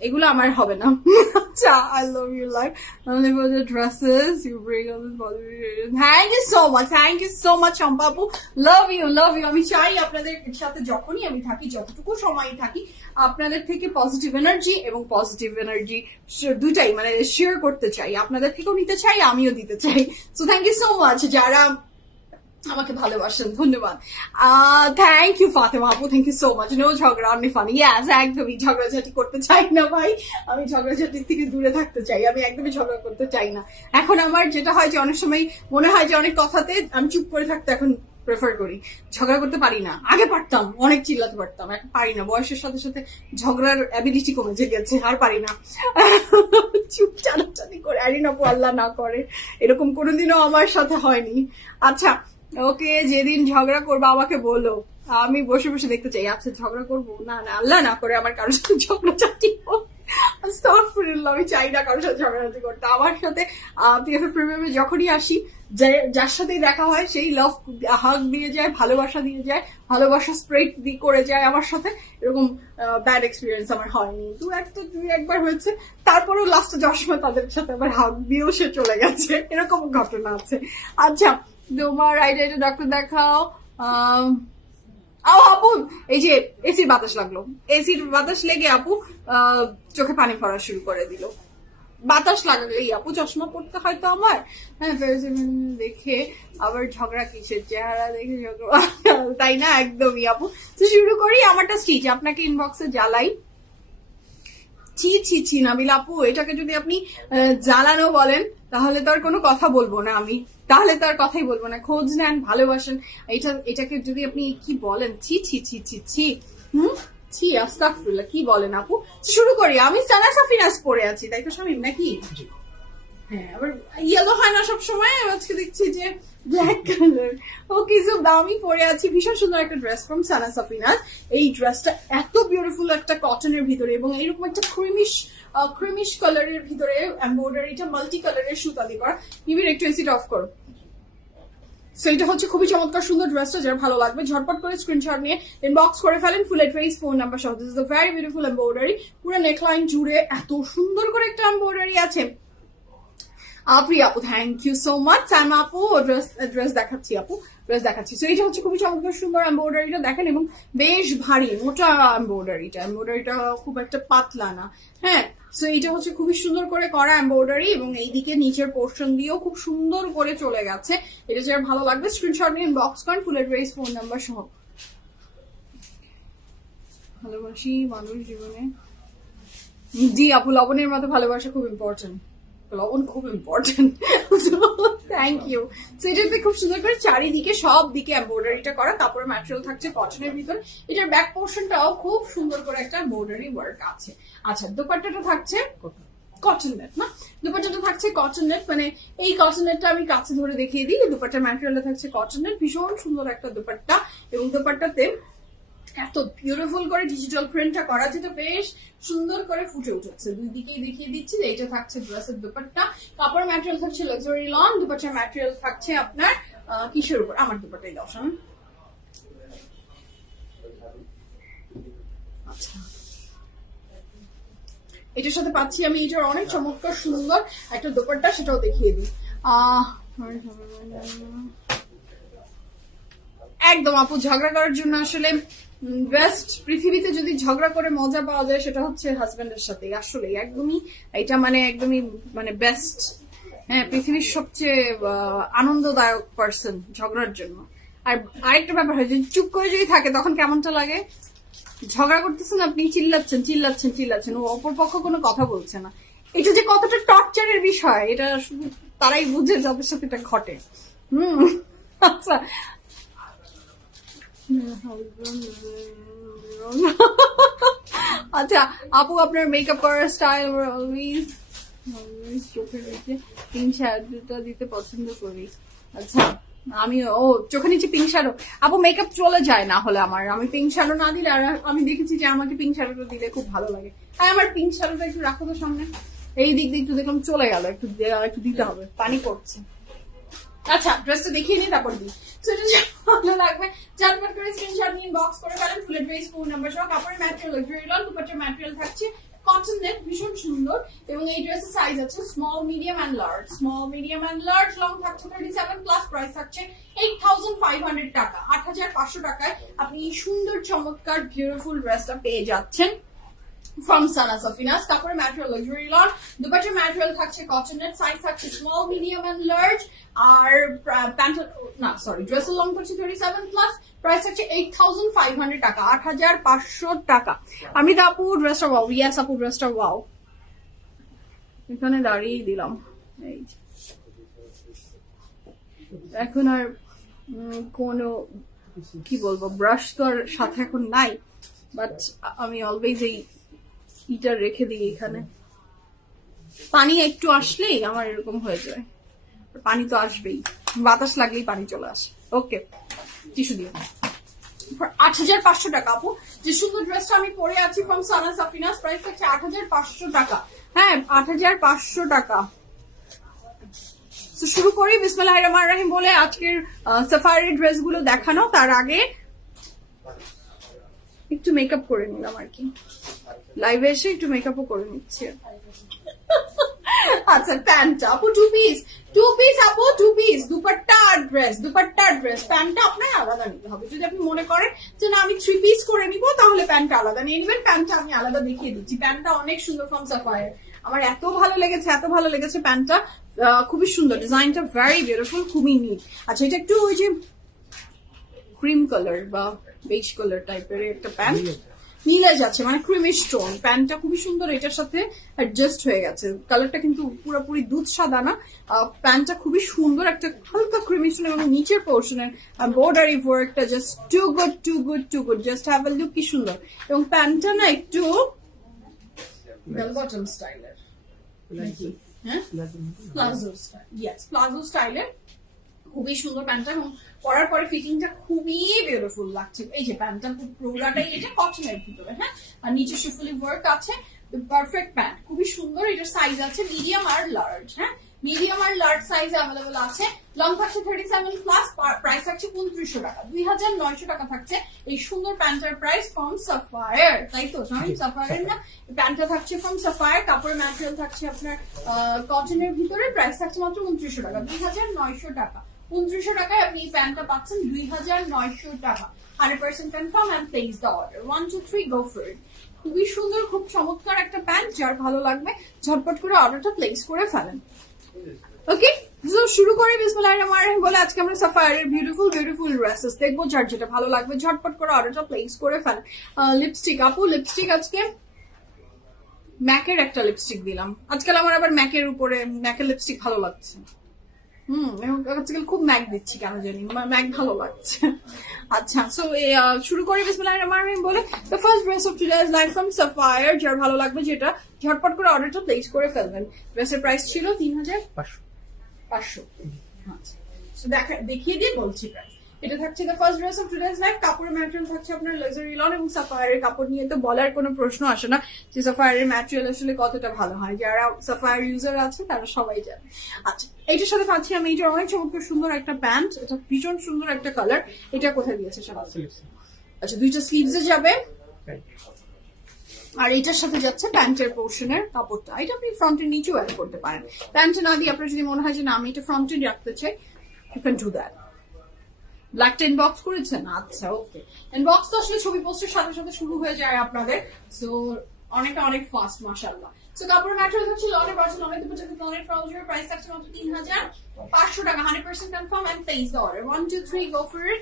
এগুলো আমার হবে না। আচ্ছা, I love your life. Only for the dresses you bring on this body. Thank you so much, Champapu. Love you. আমি চাই আপনাদের সাথে যখনই আমি থাকি, যতটুকু সময় থাকি, আপনাদের থেকে পজিটিভ এনার্জি এবং পজিটিভ এনার্জি দুটাই মানে শেয়ার করতে চাই। আপনাদের থেকেও নিতে চাই, আমিও দিতে চাই। So thank you so much যারা আমাকে ভালোবাসেন, ধন্যবাদ। থ্যাংক ইউ ফাতেমা আপু, thank you so much. No ঝগড়া, অনলি ফানি। ইয়াস, একদমই ঝগড়াঝাটি করতে চাই না ভাই, আমি ঝগড়াঝাটির থেকে দূরে থাকতে চাই, আমি একদমই ঝগড়া করতে চাই না। এখন আমার যেটা হয় যে অনেক সময় মনে হয় যে অনেক কথাতে আমি চুপ করে থাকতে এখন প্রেফার করি, ঝগড়া করতে পারি না। আগে পারতাম, অনেক চিল্লাতে পারতাম, এখন পারি না। বয়সের সাথে সাথে ঝগড়ার অ্যাবিলিটি কমে গেছে, আর পারি না। চুপ চালাচালি করে, আরি না আল্লাহ না করে, এরকম কোনোদিনও আমার সাথে হয়নি। আচ্ছা, ওকে, যেদিন ঝগড়া করবো আমাকে বলো, আমি বসে বসে দেখতে চাই। আচ্ছা, ঝগড়া করবো? না, আল্লাহ না করে আমার কারোর সাথে ঝগড়াঝাটি আমি চাই না কারোর সাথে ঝগড়াঝাটি করতে। আমার সাথে পিএফএ প্রিমিয়ামে যখনই আসি, যার সাথেই দেখা হয় সেই লাভ হাগ দিয়ে যায়, ভালোবাসা দিয়ে যায়, ভালোবাসা স্প্রেড করে যায় আমার সাথে। এরকম ব্যাড এক্সপিরিয়েন্স আমার হয়নি, দুই একবার হয়েছে। তারপরেও লাস্টে যাওয়ার সময় তাদের সাথে আবার হাগ দিয়েও সে চলে গেছে, এরকম ঘটনা আছে। আচ্ছা, তোমার আইডিয়া ডাক্তার দেখাও। আপু, এই যে এসির বাতাস লাগলো, এসির বাতাস লেগে আপু চোখে পানি পড়া শুরু করে দিল। বাতাস লাগলে এই আপু চশমা পড়তে হয়তো আমার। হ্যাঁ, দেখে আবার ঝগড়া কিসের, চেহারা দেখে ঝগড়া, তাই না? একদমই আপু। তো শুরু করি, আমারটা স্টিচ, আপনাকে ইনবক্সে জ্বালাই। ছি ছি ছি নাবিল আপু, এটাকে যদি আপনি জ্বালানো বলেন তাহলে তো আর কোনো কথা বলবো না আমি, তাহলে তো আর কথাই বলবো না। খোঁজ নেন, ভালোবাসেন, এটাকে যদি আপনি কি বলেন, ছি ছি ছি ছি ছি, ছি আস্তাগফিরুল্লাহ, কি বলেন আপু। শুরু করি, আমি সানা সাফিনাজ পরে আছি, তাই তো শামীম নাকি? হ্যাঁ, আবার ইয়েলো হয় না সবসময়, আজকে দেখছি যে ব্ল্যাক কালার। ওকে, সো আমি পরে আছি ভীষণ সুন্দর একটা ড্রেস ফ্রম সানা সাফিনাজ। এই ড্রেসটা এত বিউটিফুল একটা কটনের ভিতরে এবং এইরকম একটা ক্রিমিশ কালারের ভিতরে এমব্রয়ডারিটা মাল্টি কালারের সুতা দিয়ে করা। ইভিন একটু এসিটা অফ করো। সো এটা হচ্ছে খুবই চমৎকার সুন্দর ড্রেসটা, যারা ভালো লাগবে ঝটপট করে স্ক্রিনশট নিয়ে ইনবক্স করে ফেলেন ফুল অ্যাড্রেস, ফোন নাম্বার সহ। This is a very beautiful embroidery, পুরো নেকলাইন জুড়ে এত সুন্দর করে একটা এমব্রয়ডারি আছে। আপু thank you so much. Saima আপু ড্রেস দেখাচ্ছি, আপু ড্রেস দেখাচ্ছি। সো এটা হচ্ছে খুবই চমৎকার সুন্দর এমব্রয়ডারিটা দেখেন, এবং বেশ ভারী মোটা এমব্রয়ডারিটা খুব একটা পাতলা না। হ্যাঁ, সো এটা হচ্ছে খুবই সুন্দর করে করা এমব্রয়ডারি, এবং এইদিকে নিচের পোর্শন দিয়েও খুব সুন্দর করে চলে গেছে। এটা যারা ভালো লাগবে স্ক্রিনশট নিয়ে ইনবক্স করেন ফুল অ্যাড্রেস, ফোন নাম্বার সহ। ভালোবাসি মানুষ জীবনে, জি আপু, লবণের মতো ভালোবাসা খুব ইম্পর্টেন্ট, লবণ খুব ইম্পর্টেন্ট। Thank you. সো এটাতে খুব সুন্দর করে চারিদিকে সব দিকে এমব্রয়ডারিটা করা, তারপরে ম্যাটেরিয়াল থাকছে কটনের ভিতরে। এটার ব্যাক পোর্শনটাও খুব সুন্দর করে একটা এমব্রয়ডারি ওয়ার্ক আছে। আচ্ছা, দোপাট্টাটা থাকছে কটন নেট, না দোপাট্টাটা থাকছে কটন নেট, মানে এই কটন নেটটা আমি কাছে ধরে দেখিয়ে দিই। দোপাট্টার ম্যাটেরিয়ালটা থাকছে কটন নেট, ভীষণ সুন্দর একটা দোপাট্টা, এবং দোপাট্টাতে এত বিউটিফুল করে ডিজিটাল প্রিন্টটা করা, যেটা বেশ সুন্দর করে ফুটে উঠেছে। দুই দিকেই দেখিয়ে দিচ্ছি যে এটা থাকছে ড্রেসের দোপাট্টা। কাপড় ম্যাটেরিয়াল থাকছে লাক্সারি লন, দোপাট্টার ম্যাটেরিয়াল থাকছে আপনার কিসের উপর, আমার দোপাট্টাই দাও শামিম। আচ্ছা, এটার সাথে পাচ্ছি আমি এটার অনেক চমৎকার সুন্দর একটা দোপাট্টা, সেটাও দেখিয়ে দিই। একদম আপু, ঝগড়া করার জন্য আসলে বেস্ট পৃথিবীতে যদি ঝগড়া করে মজা পাওয়া যায় সেটা হচ্ছে হাজবেন্ডের সাথে। আসলে একদমই এটা মানে বেস্ট। হ্যাঁ, পৃথিবীর সবচেয়ে আনন্দদায়ক পার্সন ঝগড়ার জন্য। আর আরেকটা ব্যাপার হয়, যদি চুপ করে যদি থাকে তখন কেমনটা লাগে? ঝগড়া করতেছেন আপনি, চিল্লাচ্ছেন, ও অপর পক্ষ কোনো কথা বলছে না। এটা যে কতটা টর্চারের বিষয়, এটা শুধু তারাই বুঝে যাদের সাথে এটা ঘটে। আচ্ছা, আচ্ছা আপু, আপনার মেকআপ করার স্টাইল অলওয়েজ চোখের নিচে পিঙ্ক শ্যাডোটা দিতে পছন্দ করি। আচ্ছা, আমি চোখের নিচে পিঙ্ক শ্যাডো, আপু মেকআপ চলে যায় না হলে আমি পিঙ্ক শ্যাডো না দিলে, আর আমি দেখেছি যে আমাকে পিঙ্ক শ্যাডোটা দিলে খুব ভালো লাগে। তাই আমার পিঙ্ক শ্যাডোটা একটু রাখো তো সামনে, এই দিক দিয়ে একটু দেখলাম চলে গেল, একটু দিতে হবে, পানি পড়ছে। আচ্ছা, ড্রেসটা দেখিয়ে নিই তারপর দিই। ভালো লাগবে ঝটপট করে স্ক্রিনশট নিয়ে ইনবক্স করে ফেলেন ফুল অ্যাড্রেস, ফোন নাম্বার সহ। কাপড়ের ম্যাটেরিয়াল লাক্সারি লন, দুপাট্টার ম্যাটেরিয়াল থাকছে কটন নেট, ভীষণ সুন্দর। এবং এই ড্রেসের সাইজ আছে small, medium and large. Long থাকছে 37 প্লাস, প্রাইস থাকছে 8500 টাকা। 8500 টাকায় আপনি এই সুন্দর চমৎকার বিউটিফুল ড্রেসটা পেয়ে যাচ্ছেন from Sana Safinas. কাপড়ের ম্যাটেরিয়াল লাক্সারি লন, দুপাট্টার ম্যাটেরিয়াল থাকছে কটন নেট, সাইজ থাকছে স্মল, মিডিয়াম এন্ড লার্জ। আর ড্রেসের লং থাকছে 37 প্লাস, প্রাইস থাকছে 8500 টাকা, 8500 টাকা। আমি তো আপু ড্রেসটা ওয়াও, ইয়াস আপু ড্রেসটা ওয়াও, এখানে দাঁড়িয়ে দিলাম। এই এখন আর কোনো কি বলবো, ব্রাশ তো আর সাথে এখন নাই, বাট আমি অলওয়েজ এই ইটা রেখে দিই এখানে। পানি একটু আসলেই আমার এরকম হয়ে যায়, পানি তো আসবেই, বাতাস লাগলেই পানি চলে আসে। ওকে, টিস্যু দিয়ে 8500 টাকা আপু। যে সুন্দর ড্রেসটা আমি পরে আছি ফ্রম সানা সাফিনাস, প্রাইস থাকছে 8500 টাকা। হ্যাঁ, 8500 টাকা। শুরু করি বিসমিল্লাহির রহমানির রহিম বলে আজকের সাফারি ড্রেস গুলো দেখানো। তার আগে একটু মেকআপ করে নিলাম আর কি, লাইভে এসে একটু মেকআপও করে নিচ্ছি। আচ্ছা, প্যান্টটা আপু টু পিস আপু, টু পিস দুপাট্টা আর ড্রেস। প্যান্টটা আপনার আলাদা নিতে হবে। যদি আপনি মনে করেন যে না আমি 3 পিস করে নিবো, তাহলে প্যান্টটা আলাদা নিয়ে নেবেন। প্যান্টটা আমি আলাদা দেখিয়ে দিচ্ছি। প্যান্টটা অনেক সুন্দর ফ্রম সাফায়ার, আমার এত ভালো লেগেছে প্যান্টটা, খুবই সুন্দর, ডিজাইনটা ভেরি বিউটিফুল, খুবই নিট। আচ্ছা, এটা একটু ওই যে ক্রিম কালার বা বেজ কালার টাইপের একটা প্যান্ট, মিলে যাচ্ছে, মানে ক্রিমিশ টোন। প্যান্টটা খুবই সুন্দর, এটার সাথে অ্যাডজাস্ট হয়ে গেছে। কালারটা কিন্তু পুরোপুরি দুধ সাদা না, প্যান্টটা খুবই সুন্দর, একটা হালকা ক্রিমিশ টোন, এবং নিচের পোর্শনের বর্ডারি ওয়ার্কটা just too good too good too good. Just have a look, কি সুন্দর। এবং প্যান্টটা না একটু বেল বটম স্টাইলের, হ্যাঁ প্লাজো স্টাইল, ইয়েস প্লাজো স্টাইলের, খুবই সুন্দর প্যান্টটা। এবং পরার পরে ফিটিংটা খুবই বিউটিফুল লাগছে। এই যে প্যান্টটা পুরোটাই এটা কটনের ভিতরে, হ্যাঁ, আর নিচে শিফলি ওয়ার্ক আছে। পারফেক্ট প্যান্ট, খুবই সুন্দর। এটার সাইজ আছে মিডিয়াম আর লার্জ, হ্যাঁ, মিডিয়াম আর লার্জ সাইজ অ্যাভেলেবল আছে। লং থাকছে 37 প্লাস, প্রাইস থাকছে 2500 টাকা, 2900 টাকা থাকছে এই সুন্দর প্যান্টের প্রাইস ফ্রম সাফায়ার, তাই তো সাফায়ার না? প্যান্টটা থাকছে ফ্রম সাফায়ার, কাপড়ের ম্যাটেরিয়াল থাকছে আপনার কটনের ভিতরে, প্রাইস থাকছে মাত্র 2900 টাকা, 2900 টাকা। 2900 টাকায় আপনি এই প্যান্টটা পাচ্ছেন 2900 টাকা। 100% confirm and place the order. 1 2 3 go for it. খুবই সুন্দর, খুব চমৎকার একটা প্যান্ট, যার ভালো লাগবে ঝটপট করে অর্ডারটা প্লেস করে ফেলেন। ওকে, শুরু করি বিসমিল্লাহির রহমানির রহিম বলে। আজকে আমরা সাফায়ারের বিউটিফুল বিউটিফুল ড্রেসেস দেখবো, যার যেটা ভালো লাগবে ঝটপট করে অর্ডারটা প্লেস করে ফেলেন। লিপস্টিক, আপু লিপস্টিক আজকে ম্যাকের একটা লিপস্টিক দিলাম। আজকাল আমার আবার ম্যাকের উপরে ম্যাকের লিপস্টিক ভালো লাগছে। আজকাল খুব ম্যাক দিচ্ছি কেন জানি, ম্যাক ভালো লাগছে। আচ্ছা, সো শুরু করি বিসমিল্লাহির রহমানির রহিম বলে। The first dress of today is like from Sapphire, যার ভালো লাগবে যেটা ঝটপট করে অর্ডারটা প্লেস করে ফেলবেন। ড্রেসের প্রাইস ছিল 3500। আচ্ছা, দেখিয়ে দিয়ে বলছি প্রাইস। এটা থাকছে the first dress of today's life. কাপড়ের ম্যাটেরিয়াল থাকছে আপনার লাক্সারি লন, এবং সাফায়ারের কাপড় নিয়ে তো বলার কোনো প্রশ্ন আসে না যে সাফায়ারের ম্যাটেরিয়াল আসলে কতটা ভালো হয়। যারা সাফায়ার ইউজার আছে তারা সবাই জানে। আচ্ছা, এইটার সাথে পাচ্ছি আমি এটা অনেক চমৎকার সুন্দর একটা প্যান্ট, এটা ভীষণ সুন্দর একটা কালার। এটা কোথায় দিয়েছে সবাই? আচ্ছা, দুইটা স্লিভসে যাবে, আর এটার সাথে যাচ্ছে প্যান্টের পোর্শনের কাপড়টা। এটা আপনি ফ্রন্টের নিচেও অ্যাড করতে পারেন। প্যান্টে না দিয়ে আপনার যদি মনে হয় যে না আমি এটা ফ্রন্টে রাখতে চাই, ইউ ক্যান ডু দ্যাট। ব্ল্যাকটা ইনবক্স করেছেন? আচ্ছা, ওকে। ইনবক্স তো আসলে ছবি পোস্টের সাথে সাথে শুরু হয়ে যায় আপনাদের, সো অনেক ফাস্ট মাশাআল্লাহ। সো কাপড়ের ম্যাটেরিয়াল হচ্ছে লনের ভার্সন, লনের দুপাট্টা লনের ট্রাউজার, প্রাইস থাকছে মাত্র 3500 টাকা। 100% confirm and place the order. 1 2 3 go for it.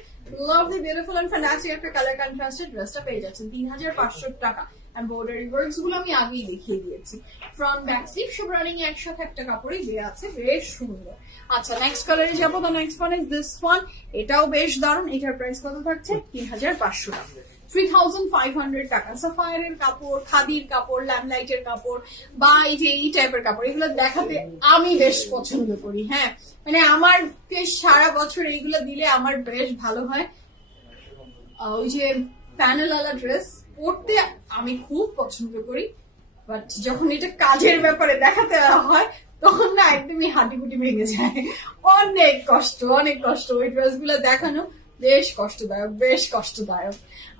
Lovely beautiful and fantastic একটা কালার কন্ট্রাস্টেড ড্রেসটা পেয়ে যাচ্ছেন 3500 টাকা। এমব্রয়ডারি ওয়ার্কস গুলো আমি আগেই দেখিয়ে দিয়েছি। ফ্রন্ট ব্যাক স্লিভ সব রানিং একসাথে একটা কাপড়ই দেওয়া আছে, বেশ সুন্দর। আচ্ছা, নেক্সট কালারে যাবো। The next one is this one. এটাও বেশ দারুণ। এটার প্রাইস কত থাকছে? 3500 টাকা, 3500 টাকা। সাফায়ারের কাপড়, খাদির কাপড়, ল্যামলাইটের কাপড়, বা এই যে এই টাইপের কাপড়, এগুলো দেখাতে আমি বেশ পছন্দ করি। হ্যাঁ, মানে আমারকে সারা বছর এইগুলো দিলে আমার বেশ ভালো হয়। ওই যে প্যানেলওয়ালা ড্রেস পরতে আমি খুব পছন্দ করি, বাট যখন এটা কাজের ব্যাপারে দেখাতে হয় তখন না একদমই হাঁটিগুটি ভেঙে যায়। অনেক কষ্ট ওই ড্রেসগুলো দেখানো, বেশ কষ্টদায়ক।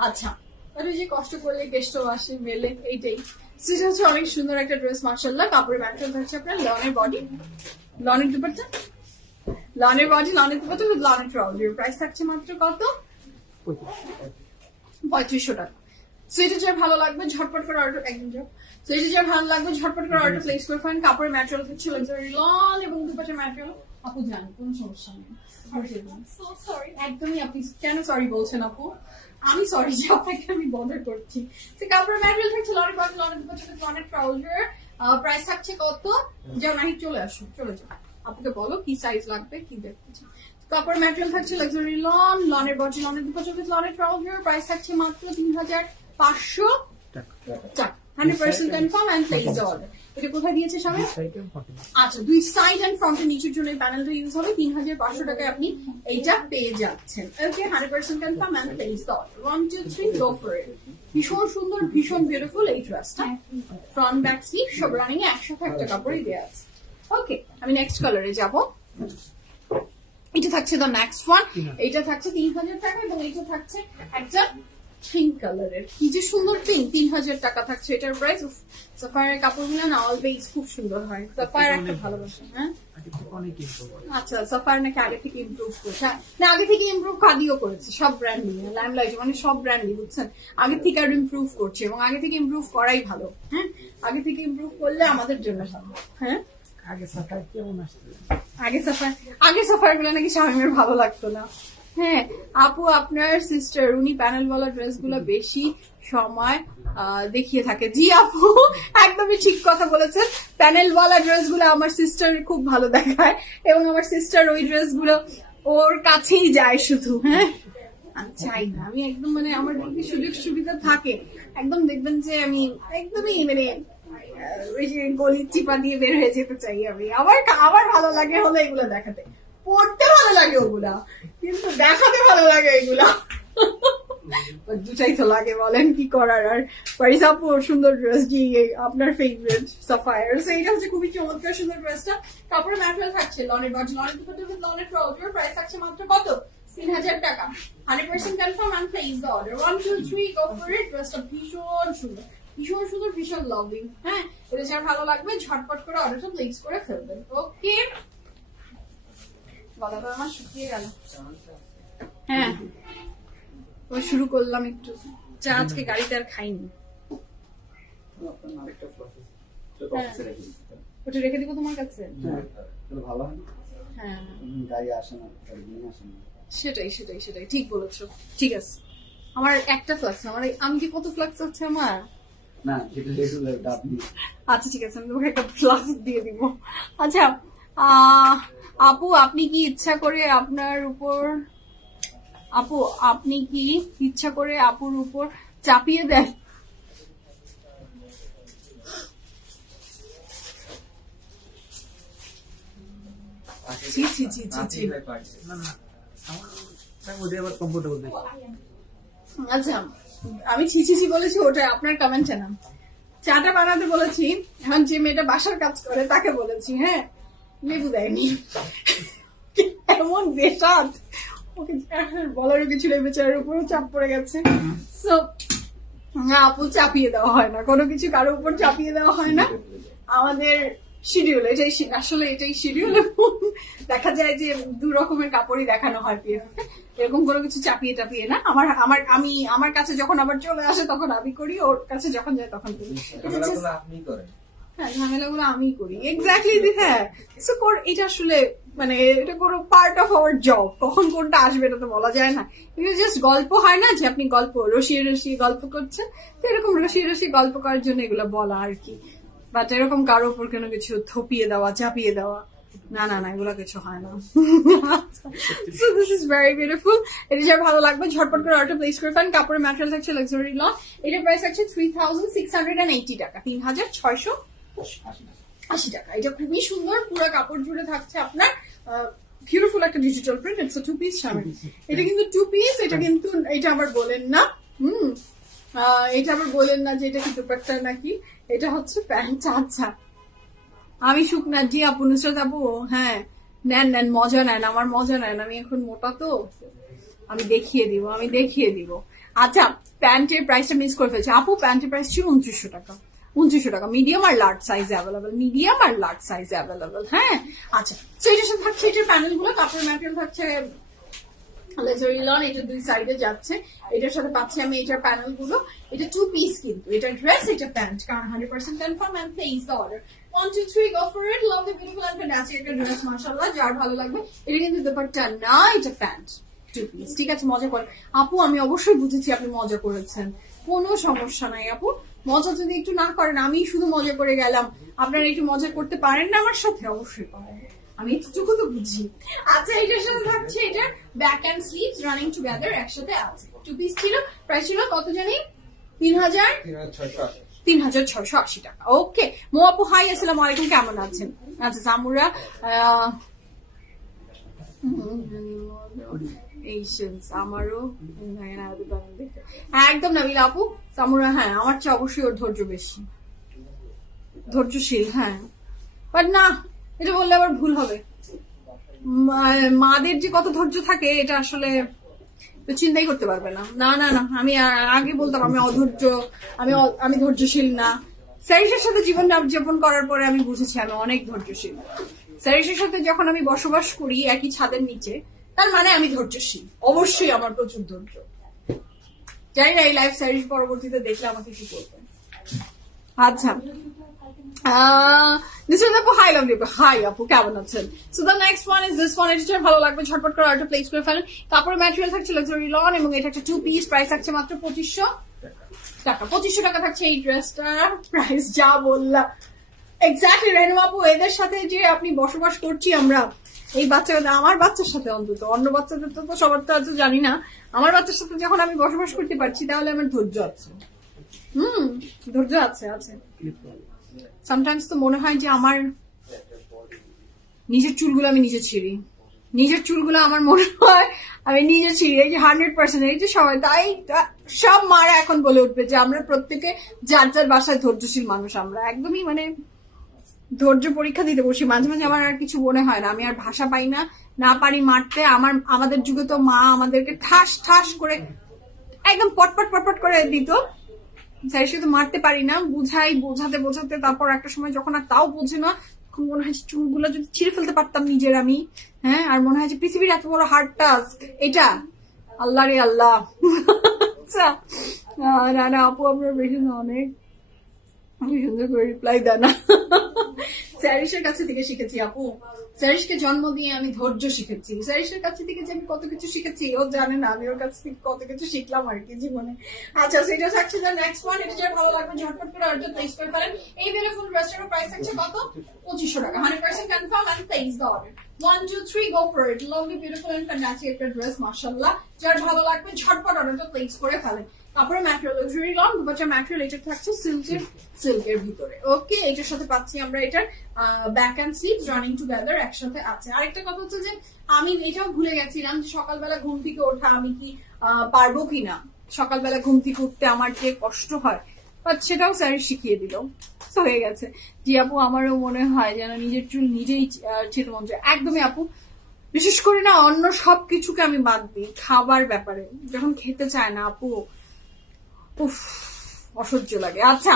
আচ্ছা, তাহলে যে কষ্ট করলে কেষ্ট আসে মেলে, এইটাই। সেটা হচ্ছে অনেক সুন্দর একটা ড্রেস মাশাআল্লাহ। কাপড়ের ম্যাটেরিয়াল থাকছে আপনার লনের বডি, লনের দুপাট্টা, লনের বডি, লনের দুপাট্টা, লনের ট্রাউজার। প্রাইস থাকছে মাত্র কত? 3500 টাকা। সো এটা যার ভালো লাগবে ঝটপট করে অর্ডার, একদম যাও। সো এটা যার ভালো লাগবে ঝটপট করে অর্ডার প্লেস করে ফেলেন। কাপড়ের ম্যাটেরিয়াল হচ্ছে লাক্সারি লন, এবং দুপাট্টার ম্যাটেরিয়াল আপু জান, কোনো সমস্যা নেই। একদমই আপনি কেন সরি বলছেন আপু? আমি সরি যে আপনাকে আমি বদার করছি। কাপড়ের ম্যাটেরিয়াল থাকছে লনের বডি, লনের দুপাট্টা, লনের ট্রাউজার। প্রাইস থাকছে কত? যাও নাহি চলে আসো, চলে যাও। আপুকে বলো কি সাইজ লাগবে, কি দেখতে চাই। কাপড় ম্যাটেরিয়াল থাকছে লাক্সারি লন, লনের বডি, লনের দুপাট্টা, লনের ট্রাউজার। প্রাইস থাকছে মাত্র 3500 টাকা। 100% confirm and place the order. এটা কোথায় দিয়েছে সামনে? আচ্ছা, দুই সাইড এন্ড ফ্রন্টের নিচের জন্য এই প্যানেলটা ইউজ হবে। 3500 টাকায় আপনি এইটা পেয়ে যাচ্ছেন। Okay, 100% confirm and place the order. 1 2 3 go for it. ভীষণ সুন্দর, ভীষণ বিউটিফুল এই ড্রেসটা। ফ্রন্ট ব্যাক স্লিভ সব রানিং এ একসাথে একটা কাপড়ই দেওয়া আছে। ওকে, আমি নেক্সট কালারে যাব। এটা থাকছে দ্য নেক্সট ওয়ান। এটা থাকছে 3000 টাকা, এবং এটা থাকছে একটা পিঙ্ক কালারের। কি যে সুন্দর পিঙ্ক, 3000 টাকা থাকছে এটার প্রাইস। সাফায়ারের কাপড়গুলো না অলওয়েজ খুব সুন্দর হয়। সাফায়ার একটা ভালোবাসা। হ্যাঁ, আচ্ছা, সাফায়ার নাকি আগে থেকে ইমপ্রুভ করছে। না, আগে থেকে ইমপ্রুভ খাদিও করেছে, সব ব্র্যান্ডই, ল্যামলাইট মানে সব ব্র্যান্ডই, বুঝছেন, আগে থেকে আর ইমপ্রুভ করছে, এবং আগে থেকে ইমপ্রুভ করাই ভালো। হ্যাঁ, আগে থেকে ইমপ্রুভ করলে আমাদের জন্য ভালো। হ্যাঁ, আগে সাফায়ার গুলো নাকি শামিমের ভালো লাগতো না। হ্যাঁ আপু আপনার সিস্টার উনি প্যানেলওয়ালা ড্রেসগুলো বেশি সময় দেখিয়ে থাকে। জি আপু একদমই ঠিক কথা বলেছেন, প্যানেলওয়ালা ড্রেসগুলো আমার সিস্টার খুব ভালো দেখায় এবং আমার সিস্টার ওই ড্রেসগুলো ওর কাছেই যায় শুধু। হ্যাঁ আমি চাই না, আমি একদম মানে আমার যদি সুযোগ সুবিধা থাকে একদম দেখবেন যে আমি একদমই মানে ওই যে গলির চিপা দিয়ে বের হয়ে যেতে চাই আমি। আমার ভালো লাগে হলো এগুলো দেখাতে, পড়তে ভালো লাগে ওগুলা, কিন্তু দেখাতে ভালো লাগে এগুলা। দুটাই তো লাগে, বলেন কি করার। আর পারিস আপু সুন্দর ড্রেস, জি আপনার ফেভারিট সাফায়ার। এইটা হচ্ছে খুবই চমৎকার সুন্দর ড্রেসটা। কাপড়ের ম্যাটেরিয়াল থাকছে লনের বাজ, লনের দুপাট্টা উইথ লনের ট্রাউজার, প্রাইস থাকছে মাত্র কত 3000 টাকা। 100% confirm and place the order. 1 2 3 go for it. ড্রেসটা ভীষণ সুন্দর, ভীষণ সুন্দর, ভীষণ লাভিং। হ্যাঁ এটা যার ভালো লাগবে ঝটপট করে অর্ডারটা প্লেস করে ফেলবেন। ওকে গলাটা আমার শুকিয়ে গেল। হ্যাঁ শুরু করলাম একটু চা, আজকে গাড়িতে আর খাইনি। ওটা রেখে দিব তোমার কাছে। হ্যাঁ সেটাই সেটাই সেটাই ঠিক বলেছো, ঠিক আছে। আমার একটা ফ্লাক্স, আমার আমি কি কত ফ্লাক্স আছে আমার? আচ্ছা ঠিক আছে, আমি তোমাকে একটা ফ্লাক্স দিয়ে দিব। আচ্ছা আপু আপনি কি ইচ্ছা করে আপনার উপর, আপু আপনি কি ইচ্ছা করে আপুর উপর চাপিয়ে দেন? আচ্ছা আমি ছিছি বলেছি, ওটা আপনার কমেন্টে না। চাটা বানাতে বলেছি, এখন যে মেয়েটা বাসার কাজ করে তাকে বলেছি। হ্যাঁ লেবু দেয়নি, এমন বেসাদ, ওকে বলারও কিছু নেই, বেচারের উপরেও চাপ পড়ে গেছে। সো আপু চাপিয়ে দেওয়া হয় না, কোনো কিছু কারোর উপর চাপিয়ে দেওয়া হয় না। আমাদের শিডিউল এটাই, আসলে এটাই শিডিউল। দেখা যায় যে 2 রকমের কাপড়ই দেখানো হয় পিএফএ, এরকম কোনো কিছু চাপিয়ে টাপিয়ে না। আমার কাছে যখন আবার চলে আসে তখন আমি করি, ওর কাছে যখন যায় তখন করি। হ্যাঁ ঝামেলাগুলো আমি করি, এক্স্যাক্টলি। হ্যাঁ এটা আসলে মানে এটা কোনো পার্ট অফ আওয়ার জব, কখন কোনটা আসবে এটা তো বলা যায় না। এটা জাস্ট গল্প হয় না যে আপনি গল্প রসিয়ে রসিয়ে গল্প করছেন, তো এরকম রসিয়ে রসিয়ে গল্প করার জন্য এগুলো বলা আর কি। বাট এরকম কারোর উপর কোনো কিছু থপিয়ে দেওয়া চাপিয়ে দেওয়া না না না, এগুলো কিছু হয় না। So this is very beautiful. এটা যা ভালো লাগবে ঝটপট করে অর্ডার প্লেস করে ফেলেন। কাপড়ের ম্যাটেরিয়াল থাকছে লাক্সারি লন, এটার প্রাইস আছে 3680 টাকা, 3680 টাকা। এটা খুবই সুন্দর, পুরো কাপড় জুড়ে থাকছে আপনার বিউটিফুল একটা digital print. It's a 2 piece sari, এটা কিন্তু 2 পিস। এটা কিন্তু এটা আবার বলেন না, এটা আবার বলেন না যে এটা কি দুপাট্টা নাকি, এটা হচ্ছে প্যান্ট। আচ্ছা আমি শুকনা, জি আপু নুসরাত আপু হ্যাঁ নেন নেন, মজা নেন, আমার মজা নেন, আমি এখন মোটা তো আমি দেখিয়ে দিব। আচ্ছা প্যান্টের প্রাইসটা মিস করে ফেলছে আপু, প্যান্টের প্রাইস ছিল 2900 টাকা, 2900 টাকা। মিডিয়াম আর লার্জ সাইজ অ্যাভেলেবল, মিডিয়াম আর লার্জ সাইজ অ্যাভেলেবল। হ্যাঁ আচ্ছা তো এটার সাথে থাকছে এটার প্যানেল গুলো, কাপড়ের ম্যাটেরিয়াল থাকছে লাক্সারি লন, এটা 2 সাইডে যাচ্ছে। এটার সাথে পাচ্ছি আমি এটার প্যানেল গুলো। এটা 2 পিস কিন্তু, এটা ড্রেস এটা প্যান্ট, কারণ 100% confirm and place the order. 1 2 3 go for it. Lovely beautiful and fantastic একটা ড্রেস, মাশাআল্লাহ যার ভালো লাগবে। এটা কিন্তু দুপাট্টা না, এটা প্যান্ট 2 পিস। ঠিক আছে মজা করে আপু, আমি অবশ্যই বুঝেছি আপনি মজা করেছেন, কোনো সমস্যা নাই আপু। মজা যদি একটু না করেন, আমি শুধু মজা করে গেলাম, আপনারা একটু মজা করতে পারেন না আমার সাথে? অবশ্যই পারেন, আমি এতটুকু তো বুঝি। আচ্ছা এটার সাথে থাকছে এটা back end sleeves running together একসাথে আছে, 2 পিস ছিল। প্রাইস ছিল কত জানি 3680 টাকা। ওকে মো আপু হাই, আসসালামু আলাইকুম, কেমন আছেন? আচ্ছা জামুরা আমারও একদম নাবিলা আপু সামুরা, হ্যাঁ আমার চেয়ে অবশ্যই ওর ধৈর্য বেশি, ধৈর্যশীল। হ্যাঁ বাট না, এটা বললে আবার ভুল হবে। মাদের যে কত ধৈর্য থাকে এটা আসলে চিন্তাই করতে পারবে না। না না না, আমি আগে বলতাম আমি অধৈর্য, আমি ধৈর্যশীল না। স্যারিসের সাথে জীবন যাপন করার পরে আমি বুঝেছি আমি অনেক ধৈর্যশীল। স্যারিসের সাথে যখন আমি বসবাস করি একই ছাদের নিচে, তার মানে আমি ধৈর্যশীল, অবশ্যই আমার প্রচুর ধৈর্য। জানি না এই লাইফ স্যারিস পরবর্তীতে দেখলে আমাকে কি করবে। আচ্ছা This is Apu. Hi, lovely. Hi, Apu. কেমন আছেন? So the next one is this one. এটা ভালো লাগবে, ঝটপট করে অর্ডার প্লেস করে ফেলেন। তারপরে ম্যাটেরিয়াল থাকছে লাক্সারি লন এবং এটা একটা 2 পিস, প্রাইস থাকছে মাত্র 2500 টাকা। 2500 টাকা থাকছে এই ড্রেসটা, প্রাইস যা বললাম এক্স্যাক্টলি। রেনু আপু, এদের সাথে যে আপনি বসবাস করছি আমরা, এই বাচ্চাদের, আমার বাচ্চার সাথে অন্তত, অন্য বাচ্চাদের তো সবার তো আছে জানি না, আমার বাচ্চার সাথে যখন আমি বসবাস করতে পারছি তাহলে আমার ধৈর্য আছে। ধৈর্য আছে আছে। সামটাইমস তো মনে হয় যে আমার নিজের চুলগুলো আমি নিজে ছিঁড়ি, নিজের চুলগুলো আমার মনে হয় আমি নিজে ছিঁড়ি। এই যে 100% এই যে সবাই, তাই সব মারা এখন বলে উঠবে যে আমরা প্রত্যেকে যার যার বাসায় ধৈর্যশীল মানুষ। আমরা একদমই মানে ধৈর্য পরীক্ষা দিতে বসি। মাঝে মাঝে আমার আর কিছু মনে হয় না, আমি আর ভাষা পাই না, না পারি মারতে। আমাদের যুগে তো মা আমাদেরকে ঠাস ঠাস করে একদম পটপট পটপট করে দিত, শুধু মারতে পারি না, বোঝাতে বোঝাতে তারপর একটা সময় যখন আর তাও বোঝে না, তখন মনে হয় চুলগুলো যদি ছিঁড়ে ফেলতে পারতাম নিজের আমি, হ্যাঁ। আর মনে হয় যে পৃথিবীর এত বড় হার্ড টাস্ক এটা, আল্লাহ রে আল্লাহ। আচ্ছা না আপু, আপনার বেশি অনেক সুন্দর করে রিপ্লাই দেয় না। স্যারিসের কাছে থেকে শিখেছি আপু, স্যারিসকে জন্ম দিয়ে আমি ধৈর্য শিখেছি। স্যারিসের কাছে থেকে যে আমি কত কিছু শিখেছি ও জানে না, আমি ওর কাছ থেকে কত কিছু শিখলাম আর কি জীবনে। আচ্ছা, সেটা থাকছে নেক্সট ওয়ান। এটা যার ভালো লাগবে ঝটপট করে অর্ডার প্লেস করে ফেলেন। এই বিউটিফুল ড্রেসটার প্রাইস থাকছে কত? 2500 টাকা। 100% confirm and place the order. 1 2 3 go for it. Lovely beautiful and fantastic একটা ড্রেস, মাশাআল্লাহ। যার ভালো লাগবে ঝটপট অর্ডারটা প্লেস করে ফেলেন। তারপরে material luxury loan, dupatta material, এটা থাকছে সিল্কের ভিতরে। ওকে, এটার সাথে পাচ্ছি আমরা এটার back and sleeves running together একসাথে আছে। আরেকটা কথা হচ্ছে যে আমি এটাও ভুলে গেছিলাম যে সকালবেলা ঘুম থেকে ওঠা আমি কি পারবো কিনা, সকালবেলা ঘুম থেকে উঠতে আমার যে কষ্ট হয়, বাট সেটাও স্যার শিখিয়ে দিল, হয়ে গেছে। জি আপু, আমারও মনে হয় যেন নিজের চুল নিজেই ছিঁড়তে মন চায়। একদমই আপু, বিশেষ করে না অন্য সবকিছুকে আমি বাদ দিই, খাবার ব্যাপারে যখন খেতে চায় না আপু, উফ, অসহ্য লাগে। আচ্ছা,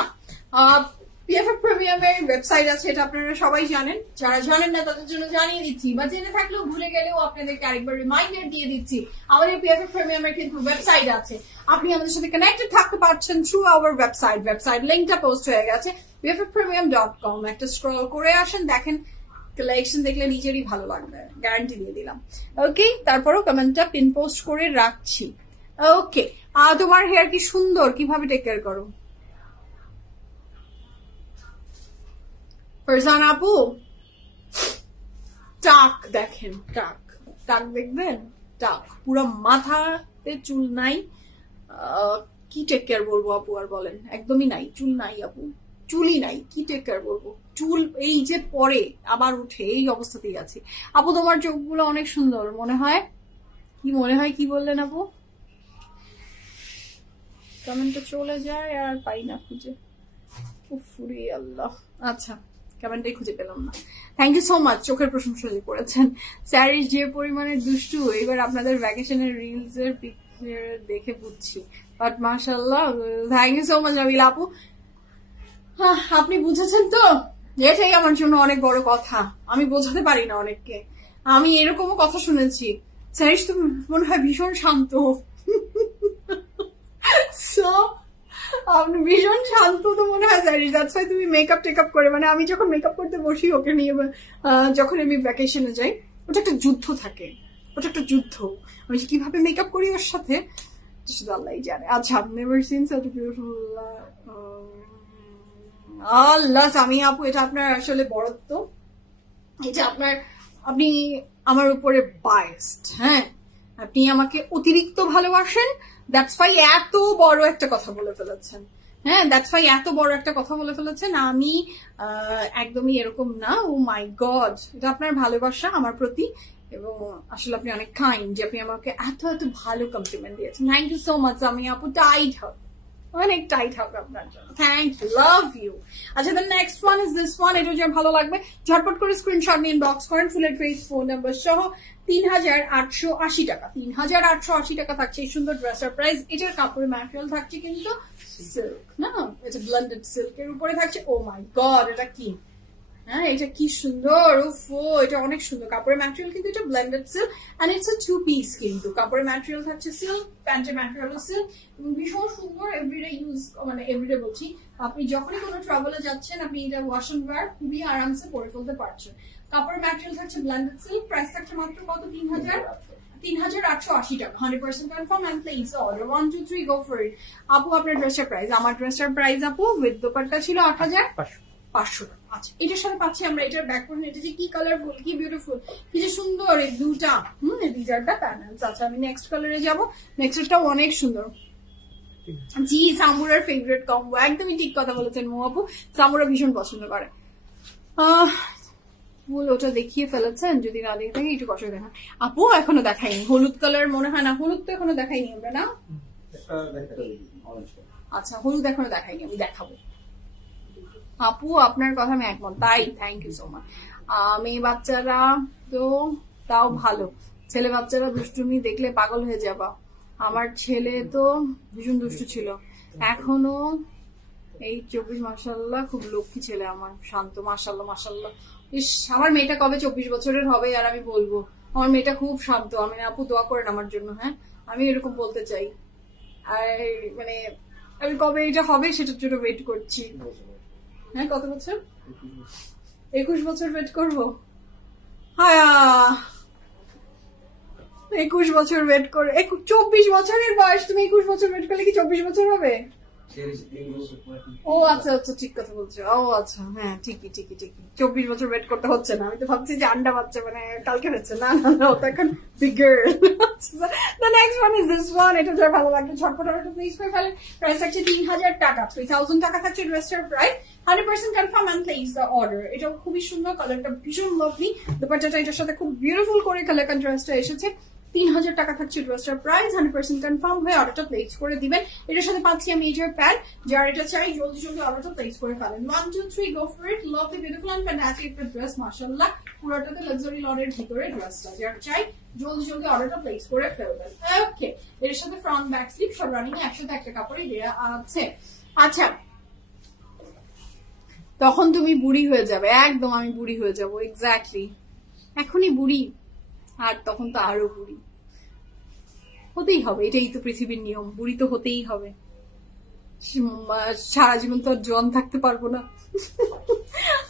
পিএফএফ প্রিমিয়ামের ওয়েবসাইট আছে, এটা আপনারা সবাই জানেন। যারা জানেন না তাদের জন্য জানিয়ে দিচ্ছি, বা জেনে থাকলেও ভুলে গেলেও আপনাদেরকে আরেকবার রিমাইন্ডার দিয়ে দিচ্ছি। আমাদের পিএফএফ প্রিমিয়ামের কিন্তু ওয়েবসাইট আছে, আপনি আমাদের সাথে কানেক্টেড থাকতে পারছেন থ্রু আওয়ার ওয়েবসাইট লিঙ্কটা পোস্ট হয়ে গেছে pffpremium.com। একটা স্ক্রল করে আসেন, দেখেন কালেকশন, দেখলে নিজেরই ভালো লাগবে, গ্যারান্টি দিয়ে দিলাম। ওকে, তারপরও কমেন্টটা পিন পোস্ট করে রাখছি। ওকে, তোমার হেয়ার কি সুন্দর, কিভাবে টেক কেয়ার করো? ফারজান আপু, টাক দেখেন, টাক দেখবেন, টাক পুরো মাথাতে চুল নাই। কি টেক কেয়ার বলবো আপু, আর বলেন, একদমই নাই, চুল নাই আপু, চুলই নাই, কি টেক কেয়ার বলবো। চুল এই যে পরে আবার উঠে, এই অবস্থাতেই আছি। আপু তোমার চোখগুলো অনেক সুন্দর মনে হয়। কি বললেন আপু? কমেন্টটা চলে যায় আর পাই না খুঁজে, উফরে আল্লাহ। আচ্ছা, কমেন্টটাই খুঁজে পেলাম না। থ্যাংক ইউ সো মাচ, চোখের প্রশংসা যে করেছেন। স্যারি যে পরিমাণে দুষ্টু, এবার আপনাদের ভ্যাকেশনের রিলস এর পিকচার দেখে বুঝছি, বাট মাশাআল্লাহ, থ্যাংক ইউ সো মাচ আবিলা আপু। আপনি বুঝেছেন তো, এটাই আমার জন্য অনেক বড় কথা। আমি বোঝাতে পারি না অনেককে। আমি এরকমও কথা শুনেছি, স্যারিস তো মনে হয় ভীষণ শান্ত। আপনি ভীষণ শান্ত তো মনে হয় স্যারিস, দ্যাটস ওয়াই তুমি মেকআপ টেকআপ করে, মানে আমি যখন মেকআপ করতে বসি ওকে নিয়ে, যখন আমি ভ্যাকেশনে যাই, ওটা একটা যুদ্ধ থাকে, ওটা একটা যুদ্ধ। আমি কিভাবে মেকআপ করি ওর সাথে শুধু আল্লাহই জানে। আচ্ছা, never seen such a beautiful আল্লাহ। আমি আপু, এটা আপনার আসলে বড়ত্ব, এটা আপনি আমার উপরে বায়াসড। হ্যাঁ, আপনি আমাকে অতিরিক্ত ভালোবাসেন, দ্যাটস ওয়াই এত বড় একটা কথা বলে ফেলেছেন। হ্যাঁ, দ্যাটস ওয়াই এত বড় একটা কথা বলে ফেলেছেন। আমি একদমই এরকম না। ও মাই গড, এটা আপনার ভালোবাসা আমার প্রতি, এবং আসলে আপনি অনেক কাইন্ড যে আপনি আমাকে এত ভালো কমপ্লিমেন্ট দিয়েছেন। Thank you so much. আমি আপু টাইট হোক, অনেক টাইট হবে আপনার জন্য। Thank you, love you. আচ্ছা, the next one is this one. এটা যে ভালো লাগবে ঝটপট করে স্ক্রিনশট নিয়ে ইনবক্স করেন, ফুল এড্রেস, ফোন নাম্বার সহ। 3880 টাকা, 3880 টাকা থাকছে এই সুন্দর ড্রেসের প্রাইস। এটার কাপড়ের ম্যাটেরিয়াল থাকছে কিন্তু সিল্ক, না, এটা ব্লেন্ডেড সিল্কের উপরে থাকছে। ও মাই গড, এটা কি হ্যাঁ এটা কি সুন্দর, উফো এটা অনেক সুন্দর। কাপড়ের ম্যাটেরিয়াল কিন্তু এটা blended silk and it's a 2 piece, কিন্তু কাপড়ের ম্যাটেরিয়াল থাকছে সিল্ক, প্যান্টের ম্যাটেরিয়াল সিল্ক, ভীষণ সুন্দর। এভরিডে ইউজ, মানে এভরিডে বলছি, আপনি যখনই কোনো ট্রাভেলে যাচ্ছেন আপনি এটা ওয়াশ এন্ড ওয়্যার খুবই আরামসে পরে ফেলতে পারছেন। কাপড়ের ম্যাটেরিয়াল থাকছে ব্লেন্ডেড সিল্ক, প্রাইস থাকছে মাত্র কত, 3,880 টাকা, 100% confirm and place order 1 2 3 go for it. আপু আপনার ড্রেসের প্রাইস, আমার ড্রেসের প্রাইস আপু উইথ দোপাট্টা ছিল 8,500 টাকা। আচ্ছা এটার সাথে পাচ্ছি আমরা এটার ব্যাক পোর্শন, এটা যে কি কালারফুল, কি বিউটিফুল, কি যে সুন্দর এই দুটা, these are the panels। আচ্ছা আমি নেক্সট কালারে যাব, নেক্সটটাও অনেক সুন্দর। জি সামুরার ফেভারিট কম্বো, একদমই ঠিক কথা বলেছেন মো আপু, সামুরা ভীষণ পছন্দ করে। ফুল ওটা দেখিয়ে ফেলেছেন, যদি না দেখে থাকি একটু কষ্ট দেখান। আপু এখনো দেখাইনি হলুদ কালার, মনে হয় না হলুদ তো এখনো দেখাইনি আমরা, না? আচ্ছা হলুদ এখনো দেখাইনি, আমি দেখাবো। আপু আপনার কথা আমি একমত, তাই থ্যাংক ইউ সো মাচ। মেয়ে বাচ্চারা তো তাও ভালো, ছেলে বাচ্চারা দুষ্টুমি দেখলে পাগল হয়ে যাবা। আমার ছেলে তো ভীষণ দুষ্টু ছিল, এখনো এই 24, মাশাআল্লাহ খুব লক্ষ্মী ছেলে আমার, শান্ত, মাশাআল্লাহ মাশাআল্লাহ। ইস আমার মেয়েটা কবে 24 বছরের হবে আর আমি বলবো আমার মেয়েটা খুব শান্ত। আমি আপু দোয়া করেন আমার জন্য, হ্যাঁ আমি এরকম বলতে চাই। আর মানে আমি কবে এটা হবে সেটার জন্য ওয়েট করছি। হ্যাঁ কত বছর? 21 বছর ওয়েট করবো। হ্যাঁ 21 বছর ওয়েট করে, 24 বছরের বয়স, তুমি 21 বছর ওয়েট করলে কি 24 বছর হবে? ও আচ্ছা আচ্ছা ঠিক কথা বলছো, ও আচ্ছা হ্যাঁ ঠিকই 24 বছর ওয়েট করতে হচ্ছে না। আমি তো ভাবছি যে আন্ডা বাচ্চা মানে কালকে হচ্ছে, না না না ওটা এখন bigger. The next one is this one, এটা যার ভালো লাগবে ঝটপট অর্ডারটা প্লেস করে ফেলেন। প্রাইস থাকছে 3,000 টাকা, 3,000 টাকা থাকছে ড্রেসটার price, 100% confirm and place the order. এটাও খুবই সুন্দর, কালারটা ভীষণ লাভলি, দোপাট্টাটা এটার সাথে খুব বিউটিফুল করে কালার কন্ট্রাস্টটা এসেছে। 3,000 টাকা থাকছে ড্রেসটার প্রাইস, 100% কনফার্ম হয়ে অর্ডারটা প্লেস করে দিবেন। এটার সাথে পাচ্ছি আমি এটার প্যাড, যার এটা চাই জলদি জলদি অর্ডারটা প্লেস করে ফেলেন। 1 2 3 go for it. Lovely beautiful and fantastic একটা ড্রেস, মাশাআল্লাহ পুরোটাতে লাক্সারি লনের ভিতরে ড্রেসটা, যার চাই জলদি জলদি অর্ডারটা প্লেস করে ফেলবেন। ওকে এর সাথে ফ্রন্ট ব্যাক স্লিপ সব রানিং একসাথে একটা কাপড়ে দেয়া আছে। আচ্ছা তখন তুমি বুড়ি হয়ে যাবে, একদম আমি বুড়ি হয়ে যাবো, এক্স্যাক্টলি এখনই বুড়ি আর তখন তো আরো বুড়ি, হতেই হবে, এটাই তো পৃথিবীর নিয়ম, বুড়ি তো হতেই হবে, সারা জীবন তো আর জোয়ান থাকতে পারবো না।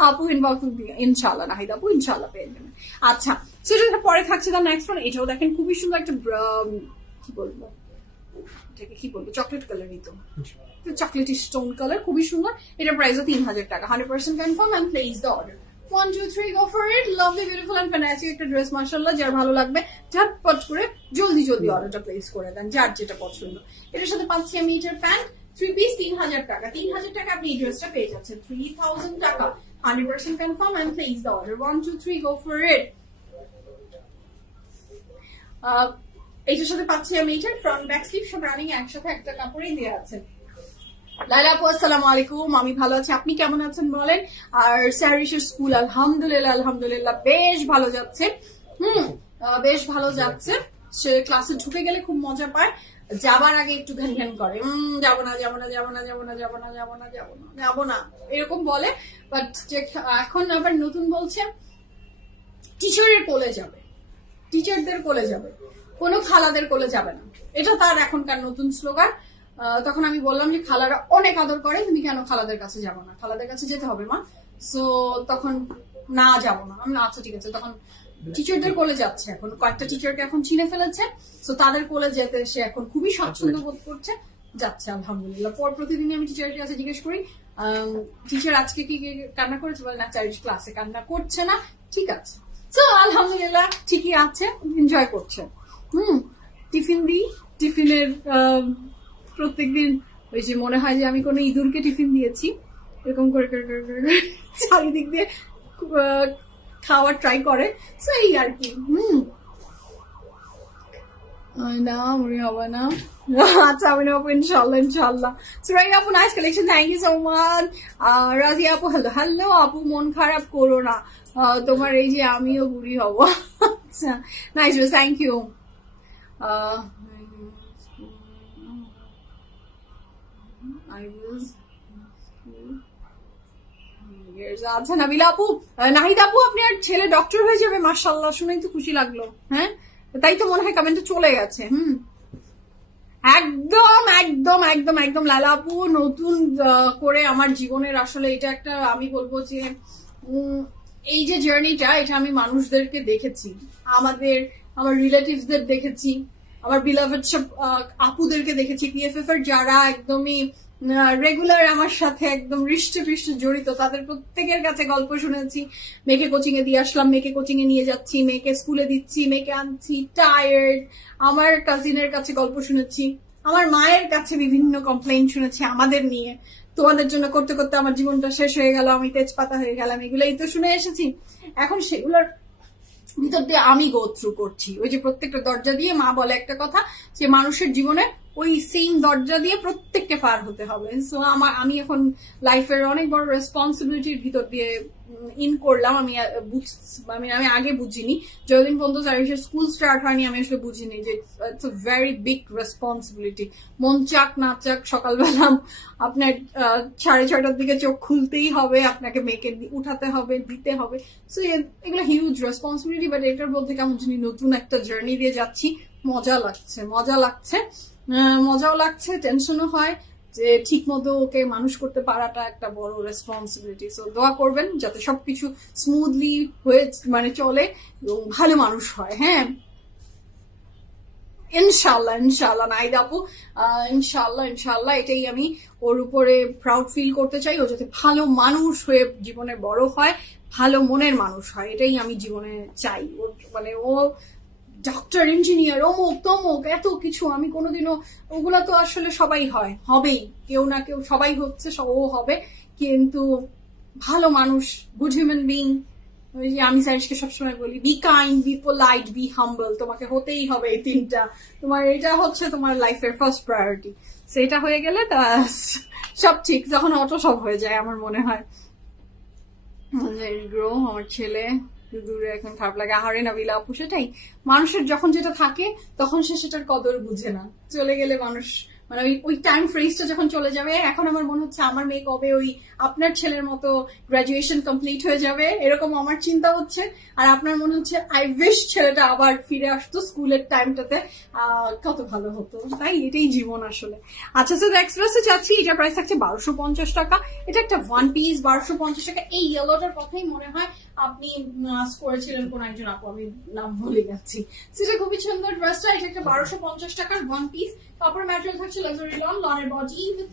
আপু ইনবক্স ইনশাল্লাহ, নাহিদ আপু ইনশাল্লাহ পেয়ে যাবেন। আচ্ছা সেটা পরে থাকছে তার নেক্সট ওয়ান, এটাও দেখেন খুবই সুন্দর একটা কি বলবো এটাকে কি বলবো, চকলেট কালারই তো, চকলেটি স্টোন কালার, খুবই সুন্দর। এটার প্রাইস 3,000 টাকা, 100% confirm and place the order. 1 2 3 go for it। Lovely beautiful and fantastic একটা ড্রেস, মাশাআল্লাহ যার ভালো লাগবে ঝটপট করে জলদি জলদি অর্ডারটা প্লেস করে দেন, যার যেটা পছন্দ। এটার সাথে পাচ্ছি আমি এটার প্যান্ট, 3 পিস, 3,000 টাকা, 3,000 টাকা আপনি এই ড্রেসটা পেয়ে যাচ্ছেন, 3,000 টাকা, 100% confirm and place the order. 1 2 3 go for it। এইটার সাথে পাচ্ছি আমি এটার ফ্রন্ট ব্যাক স্লিপ সব রানিং একসাথে একটা কাপড়েই দেওয়া আছে। লাইলা আপু আসসালামু আলাইকুম, আমি ভালো আছি, আপনি কেমন আছেন বলেন? আর স্যারিসের স্কুল আলহামদুলিল্লাহ আলহামদুলিল্লাহ বেশ ভালো যাচ্ছে, বেশ ভালো যাচ্ছে। সে ক্লাসে ঢুকে গেলে খুব মজা পায়, যাবার আগে একটু ঘ্যান ঘ্যান করে, যাবো না যাবো না যাবো না যাবো না যাবো না যাবো না যাবো না যাবো না এরকম বলে। বাট এখন আবার নতুন বলছে টিচারের কোলে যাবে, টিচারদের কোলে যাবে, কোনো খালাদের কোলে যাবে না, এটা তার এখনকার নতুন স্লোগান। তখন আমি বললাম যে খালারা অনেক আদর করে, তুমি কেন খালাদের কাছে যাবো না? খালাদের কাছে যেতে হবে মা। সো তখন না যাবো না, আমি আচ্ছা ঠিক আছে। তখন টিচারদের কোলে যাচ্ছে, এখন কয়েকটা টিচারকে এখন চিনে ফেলেছে, সো তাদের কোলে যেতে সে এখন খুবই স্বাচ্ছন্দ্য বোধ করছে, যাচ্ছে আলহামদুলিল্লাহ। প্রতিদিনই আমি টিচারের কাছে জিজ্ঞেস করি টিচার আজকে কি কান্না করেছে, বলে না চাইল্ড ক্লাসে কান্না করছে না, ঠিক আছে। সো আলহামদুলিল্লাহ ঠিকই আছে, এনজয় করছে। টিফিন দিই, টিফিনের প্রত্যেকদিন ওই যে মনে হয় যে আমি কোনো ইঁদুরকে টিফিন দিয়েছি, এরকম করে চারিদিক দিয়ে খাওয়ার ট্রাই করে, সো এই আর কি। না মনে হবে না, আচ্ছা আমি নেবো ইনশাল্লাহ ইনশাল্লাহ। সুরাইয়া আপু nice collection, thank you so much. Razia আপু হ্যালো হ্যালো আপু মন খারাপ করো না, তোমার এই যে আমিও বুড়ি হব। আচ্ছা nice, thank you. I was আচ্ছা নাবিলা আপু, নাহিদ আপু আপনার ছেলে ডক্টর হয়ে যাবে, মাশাআল্লাহ, শুনেই তো খুশি লাগলো। হ্যাঁ, তাই তো মনে হয় কমেন্টে চলে গেছে। একদম একদম একদম একদম লালা আপু, নতুন করে আমার জীবনের আসলে এটা একটা, আমি বলবো যে এই যে জার্নিটা, এটা আমি মানুষদেরকে দেখেছি, আমার রিলেটিভসদের দেখেছি, আমার বিলাভেড সব আপুদেরকে দেখেছি, পিএফএফ এর যারা একদমই রেগুলার আমার সাথে একদম হৃষ্টে পৃষ্ঠে জড়িত, তাদের প্রত্যেকের কাছে গল্প শুনেছি। মেয়েকে কোচিং এ দিয়ে আসলাম, মেয়েকে কোচিং এ নিয়ে যাচ্ছি, মেয়েকে স্কুলে দিচ্ছি, মেয়েকে আনছি, টায়ার্ড। আমার কাজিনের কাছে গল্প শুনেছি, আমার মায়ের কাছে বিভিন্ন কমপ্লেইন শুনেছি আমাদের নিয়ে। তোমাদের জন্য করতে করতে আমার জীবনটা শেষ হয়ে গেল, আমি তেজপাতা হয়ে গেলাম, এগুলোই তো শুনে এসেছি। এখন সেগুলোর ভিতর দিয়ে আমি গো থ্রু করছি। ওই যে প্রত্যেকটা দরজা দিয়ে মা বলে একটা কথা, যে মানুষের জীবনে ওই সেম দরজা দিয়ে প্রত্যেককে পার হতে হবে। সো আমি এখন লাইফের অনেক বড় রেসপন্সিবিলিটির ভিতর দিয়ে ইন করলাম। আমি আগে বুঝিনি, যতদিন পর্যন্ত সার্ভিসের স্কুল স্টার্ট হয়নি আমি আসলে বুঝিনি যে it's a very big responsibility. মন চাক না চাক সকালবেলা আপনার 6:30টার দিকে চোখ খুলতেই হবে, আপনাকে মেয়েকে উঠাতে হবে, দিতে হবে। সো এগুলো হিউজ রেসপন্সিবিলিটি, বাট এটার মধ্যে কেমন জানি নতুন একটা জার্নি দিয়ে যাচ্ছি। মজাও লাগছে, টেনশনও হয় যে ঠিক মতো ওকে মানুষ করতে পারাটা একটা বড় রেসপন্সিবিলিটি। সো দোয়া করবেন যাতে সবকিছু স্মুথলি হয়ে চলে এবং ভালো মানুষ হয়। হ্যাঁ, ইনশাল্লাহ নাইদ আপু, ইনশাল্লাহ এটাই আমি ওর উপরে প্রাউড ফিল করতে চাই। ও যাতে ভালো মানুষ হয়ে জীবনে বড় হয়, ভালো মনের মানুষ হয়, এটাই আমি জীবনে চাই। ও ডক্টর, ইঞ্জিনিয়ার, অমুক তমুক এত কিছু, আমি কোনোদিনও ওগুলা তো আসলে সবাই হবেই, কেউ না কেউ সবাই হচ্ছে, ও হবে, কিন্তু ভালো মানুষ, গুড হিউম্যান বিং। ওই যে আমি সাইজকে সবসময় বলি, be kind, be polite, be humble, তোমাকে হতেই হবে এই তিনটা। এটা হচ্ছে তোমার লাইফের ফার্স্ট প্রায়োরিটি। সেটা হয়ে গেলে সব ঠিক, যখন অটো সব হয়ে যায় আমার মনে হয়। আমার ছেলে দূরে এখন খারাপ লাগে, আহারে নাবিলা আপু, সেটাই মানুষের যখন যেটা থাকে তখন সে সেটার কদর বুঝে না, চলে গেলে মানুষ ওই টাইম ফ্রেজটা যখন চলে যাবে। এখন আমার মনে হচ্ছে আমার মেয়ে কবে ওই আপনার ছেলের মতো গ্রাজুয়েশন কমপ্লিট হয়ে যাবে, এরকম আমার চিন্তা হচ্ছে। আর আপনার মনে হচ্ছে আই উইশ ছেলেটা আবার ফিরে আসতো স্কুলের টাইমটাতে, কত ভালো হতো। তাই এটাই জীবন আসলে। আচ্ছা, তো এক্সপ্রেসে যাচ্ছি, এটা প্রাইস থাকছে 1250 টাকা। এটা একটা ওয়ান পিস, 1250 টাকা। এই ইয়েলোটার কথাই মনে হয় আপনি করেছিলেন কোন একজন আপু, আমি নাম ভুলে যাচ্ছি। সেটা খুবই সুন্দর ড্রেসটা। এটা একটা 1250 টাকার ওয়ান পিস। কাপড় ম্যাটেরিয়াল থাকছে লাক্সারি লনের বডি উইথ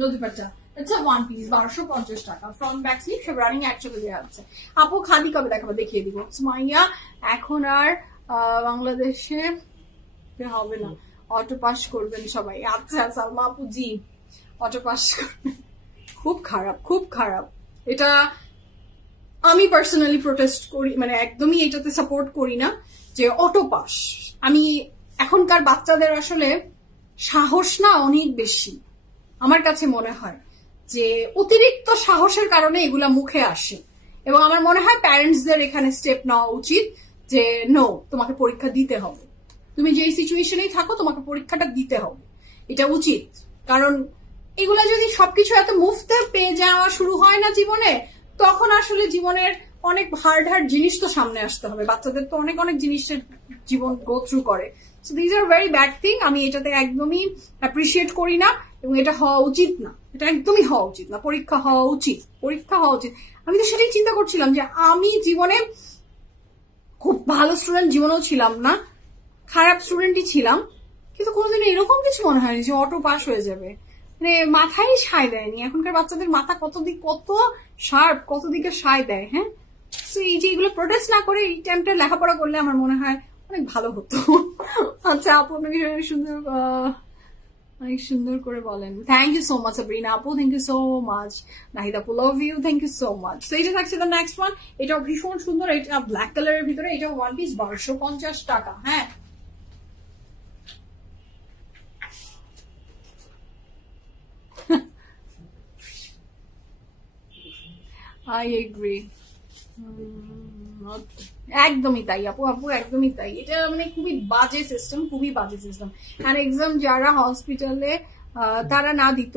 নদীপাট্টা। ইটস আ ওয়ান পিস, 1250 টাকা। ফ্রন্ট ব্যাক স্লিভ সব রানিং অ্যাকচুয়ালি দেওয়া আছে। আপু খালি কবে দেখাবো, দেখিয়ে দিব। মাইয়া এখন আর বাংলাদেশে হবে না, অটো পাস করবেন সবাই। আচ্ছা সালমা আপু, জি অটো পাস করবেন। খুব খারাপ এটা। আমি পার্সোনালি প্রোটেস্ট করি, একদমই এটাতে সাপোর্ট করি না যে অটো পাস। আমি এখনকার বাচ্চাদের আসলে সাহস না অনেক বেশি, আমার কাছে মনে হয় যে অতিরিক্ত সাহসের কারণে এগুলা মুখে আসে। এবং আমার মনে হয় প্যারেন্টসদের এখানে স্টেপ নেওয়া উচিত যে নো, তোমাকে পরীক্ষা দিতে হবে, তুমি যেই সিচুয়েশনেই থাকো তোমাকে পরীক্ষাটা দিতে হবে, এটা উচিত। কারণ এগুলা যদি সবকিছু এত মুফতে পেয়ে যাওয়া শুরু হয় না জীবনে, তখন আসলে জীবনের অনেক হার্ড জিনিস তো সামনে আসতে হবে। বাচ্চাদের তো অনেক জিনিসের জীবন গো থ্রু করে। So these are very bad thing. আমি এটাতে একদমই অ্যাপ্রিসিয়েট করি না, এবং এটা হওয়া উচিত না, এটা একদমই হওয়া উচিত না। পরীক্ষা হওয়া উচিত। আমি তো সেটাই চিন্তা করছিলাম যে আমি জীবনে খুব ভালো স্টুডেন্ট জীবনেও ছিলাম না, খারাপ স্টুডেন্টই ছিলাম, কিন্তু কোনোদিন এরকম কিছু মনে হয়নি যে অটো পাস হয়ে যাবে। মাথায় সায় দেয়নি। এখনকার বাচ্চাদের মাথা কত শার্প, কত দিকে সায় দেয়। হ্যাঁ, তো এই যে এগুলো প্রোটেস্ট না করে এই টাইমটা লেখাপড়া করলে আমার মনে হয় অনেক ভালো হতো। আচ্ছা আপু, আপনাকে অনেক সুন্দর করে বলেন। Thank you so much Sabrina আপু, thank you so much. Nahid আপু, love you, thank you so much. তো এটা থাকছে দ্য নেক্সট ওয়ান। এটাও ভীষণ সুন্দর, এটা ব্ল্যাক কালারের ভিতরে, এটা ওয়ান পিস 1250 টাকা। হ্যাঁ, I agree. একদমই তাই আপু, একদমই তাই। এটা খুবই বাজে সিস্টেম, আর এক্সাম যারা হসপিটালে তারা না দিত,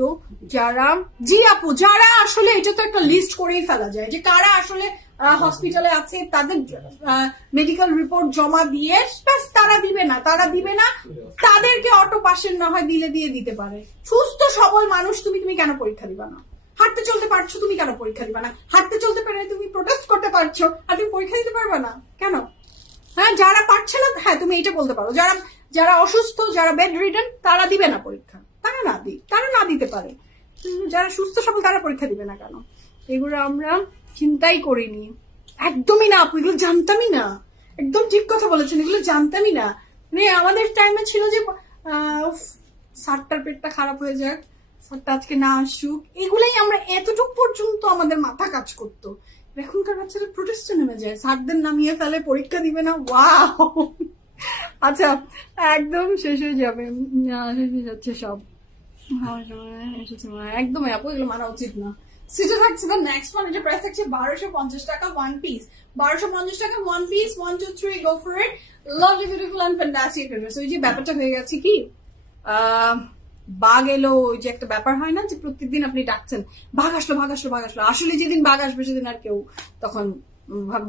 যারা জি আপু যারা আসলে এটা তো একটা লিস্ট করেই ফেলা যায় যে কারা আসলে হসপিটালে আছে, তাদের মেডিকেল রিপোর্ট জমা দিয়ে তারা দিবে না তাদেরকে অটো পাশের না হয় দিয়ে দিতে পারে। সুস্থ সবল মানুষ তুমি কেন পরীক্ষা দিবা না? হাঁটতে চলতে পারছো, তুমি কেন পরীক্ষা দিবা না? হাঁটতে চলতে পারে তুমি প্রোটেস্ট করতে পারছো, আর তুমি পরীক্ষা দিতে পারবে না কেন? হ্যাঁ, যারা পারছে না, হ্যাঁ তুমি এটা বলতে পারো, যারা অসুস্থ, যারা বেড রিডেন, তারা দিবে না পরীক্ষা, তারা না দিতে পারে। যারা সুস্থ সবল তারা পরীক্ষা দিবে না কেন? এগুলো আমরা চিন্তাই করিনি, একদমই না আপু, এগুলো জানতামই না। একদম ঠিক কথা বলেছেন, এগুলো জানতামই না। মানে আমাদের টাইমে ছিল যে স্যারটার পেটটা খারাপ হয়ে যাক, স্যারটা আজকে না আসুক, এগুলাই আমরা এতটুকু পর্যন্ত আমাদের মাথা কাজ করতো। এখনকার বাচ্চারা প্রোটেস্টে নেমে যায়, স্যারদের নামিয়ে ফেলে, পরীক্ষা দিবে না। ওয়াও, আচ্ছা একদম শেষ হয়ে যাবে, শেষ হয়ে যাচ্ছে সব। একদমই আপু এগুলো মানা উচিত না। সেটা থাকছে দ্য নেক্সট ওয়ান, এটা প্রাইস থাকছে 1250 টাকা ওয়ান পিস, 1250 টাকা one piece, 1 2 3 go for it. Lovely beautiful and fantastic. ওই যে ব্যাপারটা হয়ে গেছে কি, বাঘ এলো, ওই যে একটা ব্যাপার হয় না যে প্রত্যেকদিন আপনি ডাকছেন বাঘ আসলো, আসলে যেদিন বাঘ আসবে সেদিন আর কেউ তখন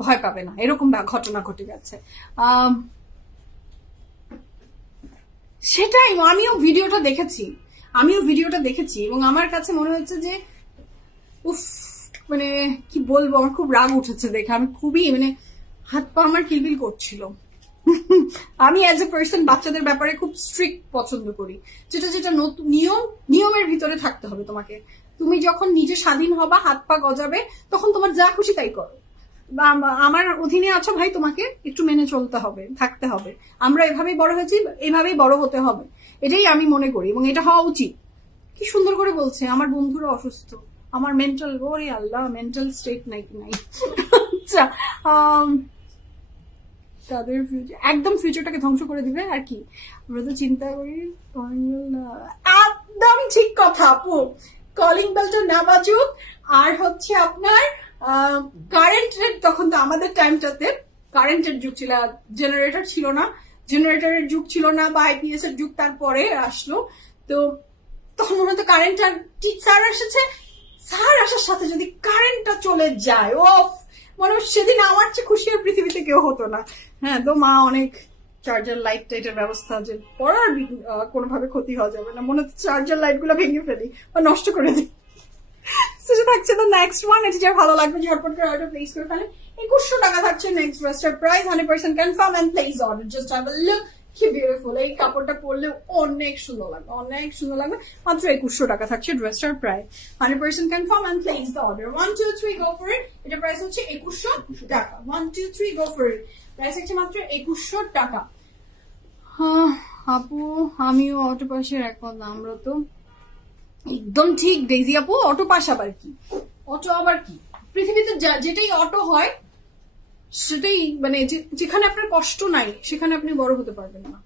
ভয় পাবে না, এরকম ঘটনা ঘটে গেছে। সেটাই, আমিও ভিডিওটা দেখেছি এবং আমার কাছে মনে হচ্ছে যে উফ, মানে কি বলবো, আমার খুব রাগ উঠেছে দেখে। আমি খুবই মানে হাত পা আমার কিলবিল করছিল। আমি অ্যাজ এ পার্সন বাচ্চাদের ব্যাপারে খুব স্ট্রিক্ট পছন্দ করি, যেটা নতুন নিয়মের ভিতরে থাকতে হবে তোমাকে। তুমি যখন নিজে স্বাধীন হবা, হাত পা গজাবে, তখন তোমার যা খুশি তাই করো। আমার অধীনে আছো ভাই, তোমাকে একটু মেনে চলতে হবে, থাকতে হবে। আমরা এভাবেই বড় হয়েছি, এভাবেই বড় হতে হবে, এটাই আমি মনে করি এবং এটা হওয়া উচিত। কি সুন্দর করে বলছে, আমার বন্ধুরা অসুস্থ, আমার মেন্টাল, ওরে আল্লাহ, মেন্টাল স্টেট নাই। আচ্ছা, তাদের একদম ফিউচারটাকে ধ্বংস করে দিবে আর কি, আমরা তো চিন্তা করি। একদম ঠিক কথা আপু, কলিং বেলটা না বাজুক। আর হচ্ছে আপনার কারেন্টের, তখন তো আমাদের টাইমটাতে কারেন্টের যুগ ছিল, জেনারেটরের যুগ ছিল না, বা আইপিএস এর যুগ তারপরে আসলো। তো তখন মনে হতো কারেন্টটা ঠিক, স্যার আসার সাথে যদি কারেন্টটা চলে যায়, ও মানে সেদিন আমার চেয়ে খুশি আর পৃথিবীতে কেউ হতো না। হ্যাঁ, তো মা অনেক চার্জার লাইট টাইটের ব্যবস্থা, যে পড়ার কোনোভাবে ক্ষতি হওয়া যাবে না, মনে হচ্ছে চার্জার লাইট গুলো ভেঙে ফেলি বা নষ্ট করে দিই। সেটা থাকছে তো নেক্সট ওয়ান, এটা যার ভালো লাগবে ঝটপট করে অর্ডার প্লেস করে ফেলেন। 2100 টাকা থাকছে নেক্সট ড্রেসটার price, 100% confirm and place order. Just have a look, কি বিউটিফুল। এই কাপড়টা পরলে অনেক সুন্দর লাগবে, মাত্র 2100 টাকা থাকছে ড্রেসটার price, 100% confirm and place the order. 1 2 3 go for it. এটা প্রাইস হচ্ছে 2100 টাকা। 1 2 3 গো ফর ইট। প্রাইস হচ্ছে মাত্র 2100 টাকা। হ্যাঁ আপু, আমিও অটো পাশের এখন, আমরা তো একদম ঠিক ডেইজি আপু, অটো পাস আবার কি, পৃথিবীতে যেটাই অটো হয় সেটাই, মানে যেখানে আপনার কষ্ট নাই সেখানে আপনি বড় হতে পারবেন না।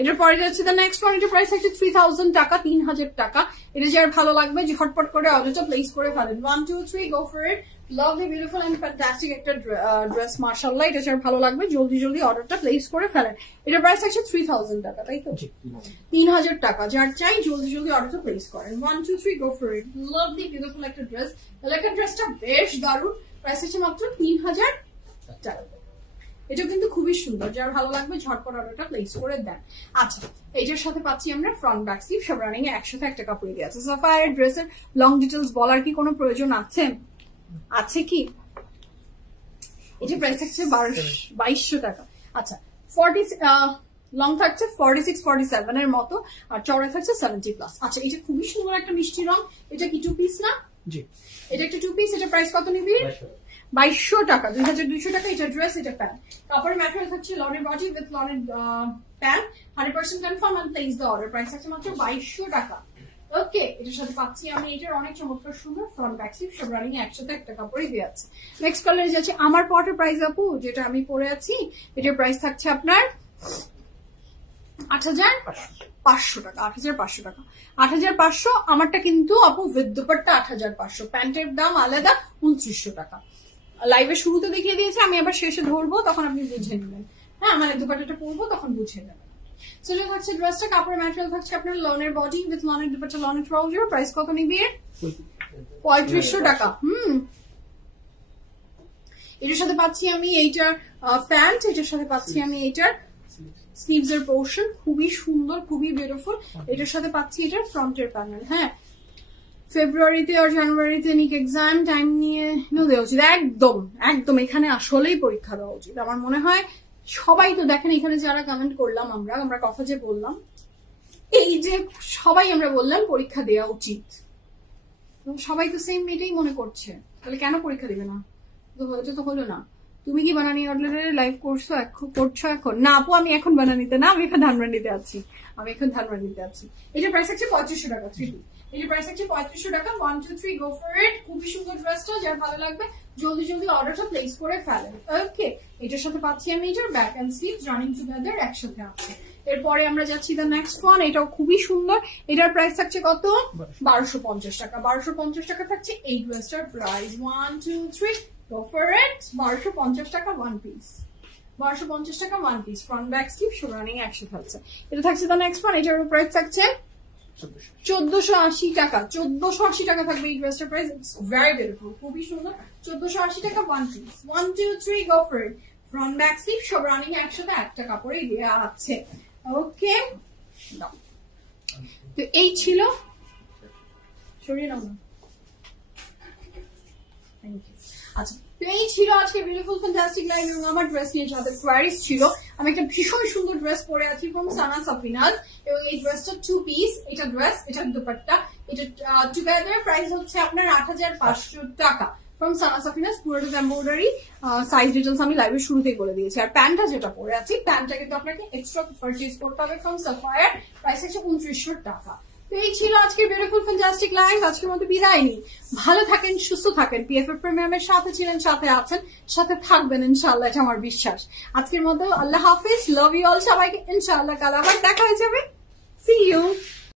এটার পরে যাচ্ছে দ্য নেক্সট ওয়ান, এটা প্রাইস হচ্ছে 3000 টাকা, 3000 টাকা। এটা যার ভালো লাগবে ঝটপট করে অর্ডারটা প্লেস করে ফেলেন। 1 2 3 go for it. Lovely beautiful and fantastic একটা ড্রেস, মাশাআল্লাহ। এটা যার ভালো লাগবে জলদি অর্ডারটা প্লেস করে ফেলেন। এটার প্রাইস হচ্ছে 3000 টাকা, তাই তো? 3000 টাকা। যার চাই জলদি অর্ডারটা প্লেস করেন। 1 2 3 go for it. Lovely beautiful একটা ড্রেস, ড্রেসটা বেশ দারুণ। প্রাইস হচ্ছে মাত্র 3000 টাকা। এটা কিন্তু খুবই সুন্দর, যার ভালো লাগবে ঝটপট অর্ডারটা প্লেস করে দেন। আচ্ছা, এইটার সাথে পাচ্ছি আমরা ফ্রন্ট ব্যাক স্লিভ সব রানিং এ একসাথে একটা কাপড় দিয়ে আছে। সাফায়ার ড্রেসের লং ডিটেলস বলার কি কোনো প্রয়োজন আছে কি? এটা প্রাইস থাকছে 2200 টাকা। আচ্ছা, 40 লং থাকছে 46 47 এর মতো, আর চওড়া থাকছে 70+। আচ্ছা, এটা খুবই সুন্দর একটা মিষ্টি রং। এটা কি 2 পিস না? জি, এটা একটা 2 পিস। এটা প্রাইস কত নিবি? 2200 টাকা, 2200 টাকা। এটা ড্রেস, এটা প্যান্ট। কাপড়ের ম্যাটেরিয়াল থাকছে লনের বডি উইথ লনের pant, 100% confirm and place the order. Price থাকছে মাত্র 2200 টাকা। ওকে, এটার সাথে পাচ্ছি আমি এটার অনেক চমৎকার সুন্দর ফ্রন্ট ব্যাক স্লিভ সব রানিং একসাথে একটা কাপড়ই দিয়ে আছে। নেক্সট কালার যাচ্ছে আমার পটের প্রাইস আপু, যেটা আমি পরে আছি, এটার প্রাইস থাকছে আপনার 8500 টাকা। 8500 টাকা, 8500। আমারটা কিন্তু আপু উইথ দুপাট্টা 8500। প্যান্টের দাম আলাদা 2900 টাকা। লাইভের শুরুতে দেখিয়ে দিয়েছে, আমি আবার শেষে ধরবো, তখন আপনি বুঝে নেবেন। হ্যাঁ, মানে দুপাট্টাটা পরবো তখন বুঝে নেবেন। সো এটা থাকছে ড্রেসটা, কাপড়ের ম্যাটেরিয়াল থাকছে আপনার লনের বডি উইথ লনের দুপাট্টা, লনের ট্রাউজার। প্রাইস কত নিবি? 3500 টাকা। এটার সাথে পাচ্ছি আমি এইটার প্যান্ট, এটার সাথে পাচ্ছি আমি এইটার স্লিভস এর পোর্শন, খুবই সুন্দর, খুবই বিউটিফুল। এটার সাথে পাচ্ছি এটার ফ্রন্টের প্যানেল। হ্যাঁ, ফেব্রুয়ারিতে আর জানুয়ারিতে নিক এক্সাম টাইম নিয়ে দেওয়া উচিত, একদম একদম এখানে আসলেই পরীক্ষা দেওয়া উচিত আমার মনে হয়। সবাই তো দেখেন এখানে যারা কমেন্ট করলাম, আমরা কথা যে বললাম, এই যে সবাই আমরা বললাম পরীক্ষা দেওয়া উচিত, সবাই তো সেম এটাই মনে করছে, তাহলে কেন পরীক্ষা দিবে না? তো হলো না। তুমি কি বানানি অর্ডারের লাইভ করছো এখন? না আপু, আমি এখন বানানিতে না, আমি এখন ধানমন্ডিতে আছি, এটার প্রাইস হচ্ছে 3500 টাকা। 3 এটার প্রাইস হচ্ছে 3500 টাকা। 1 2 3 গো ফর ইট। খুবই সুন্দর ড্রেসটা, যার ভালো লাগবে জলদি জলদি অর্ডারটা প্লেস করে ফেলেন। ওকে, এটার সাথে পাচ্ছি আমি এটার back end sleeve running together একসাথে আছে। এরপরে আমরা যাচ্ছি দ্য নেক্সট ওয়ান, এটাও খুবই সুন্দর। এটার প্রাইস থাকছে কত? 1250 টাকা। 1250 টাকা থাকছে এই ড্রেসটার প্রাইস। 1 2 3 go for it। 1250 টাকা ওয়ান পিস, 1250 টাকা one piece, front back sleeve running একসাথে থাকছে। এটা থাকছে দ্য নেক্সট ওয়ান, এটার প্রাইস থাকছে 1480 টাকা। 1480 টাকা থাকবে এই ড্রেসটার প্রাইস। ইটস ভেরি বিউটিফুল, খুবই সুন্দর। 1480 টাকা one piece. 1 2 3 go for it। Front back sleeve সব রানিং একসাথে একটা কাপড়ে দেওয়া আছে। ওকে, তো এই ছিল, সরিয়ে নাও না। আচ্ছা, এই ছিল আজকে বিউটিফুল ফ্যান্টাস্টিক লাইন এবং আমার ড্রেস নিয়ে যাদের কোয়ারিজ ছিল। আমি একটা ভীষণ সুন্দর ড্রেস পরে আছি ফ্রম সানা সাফিনাজ, এবং এই ড্রেসটা 2 পিস। এটা ড্রেস, এটা দুপাট্টা, এটা টুগেদার প্রাইস হচ্ছে আপনার 8500 টাকা ফ্রম সানা সাফিনাজ। পুরোটা এমব্রয়ডারি, সাইজ ডিটেলস আমি লাইভের শুরুতেই বলে দিয়েছি। আর প্যান্টটা যেটা পরে আছি, প্যান্টটা কিন্তু আপনাকে এক্সট্রা পারচেজ করতে হবে ফ্রম সাফায়ার, প্রাইস হচ্ছে 2900 টাকা। তো এই ছিল আজকের বিউটিফুল ফ্যান্টাস্টিক লাইভ। আজকের মতো বিদায় নিই। ভালো থাকেন, সুস্থ থাকেন। পিএফএফ প্রিমিয়ামের সাথে ছিলেন, সাথে আছেন, সাথে থাকবেন ইনশাআল্লাহ, এটা আমার বিশ্বাস। আজকের মতো আল্লাহ হাফিজ, লাভ ইউ অল সবাইকে। ইনশাআল্লাহ কাল আবার দেখা হয়ে যাবে। See you.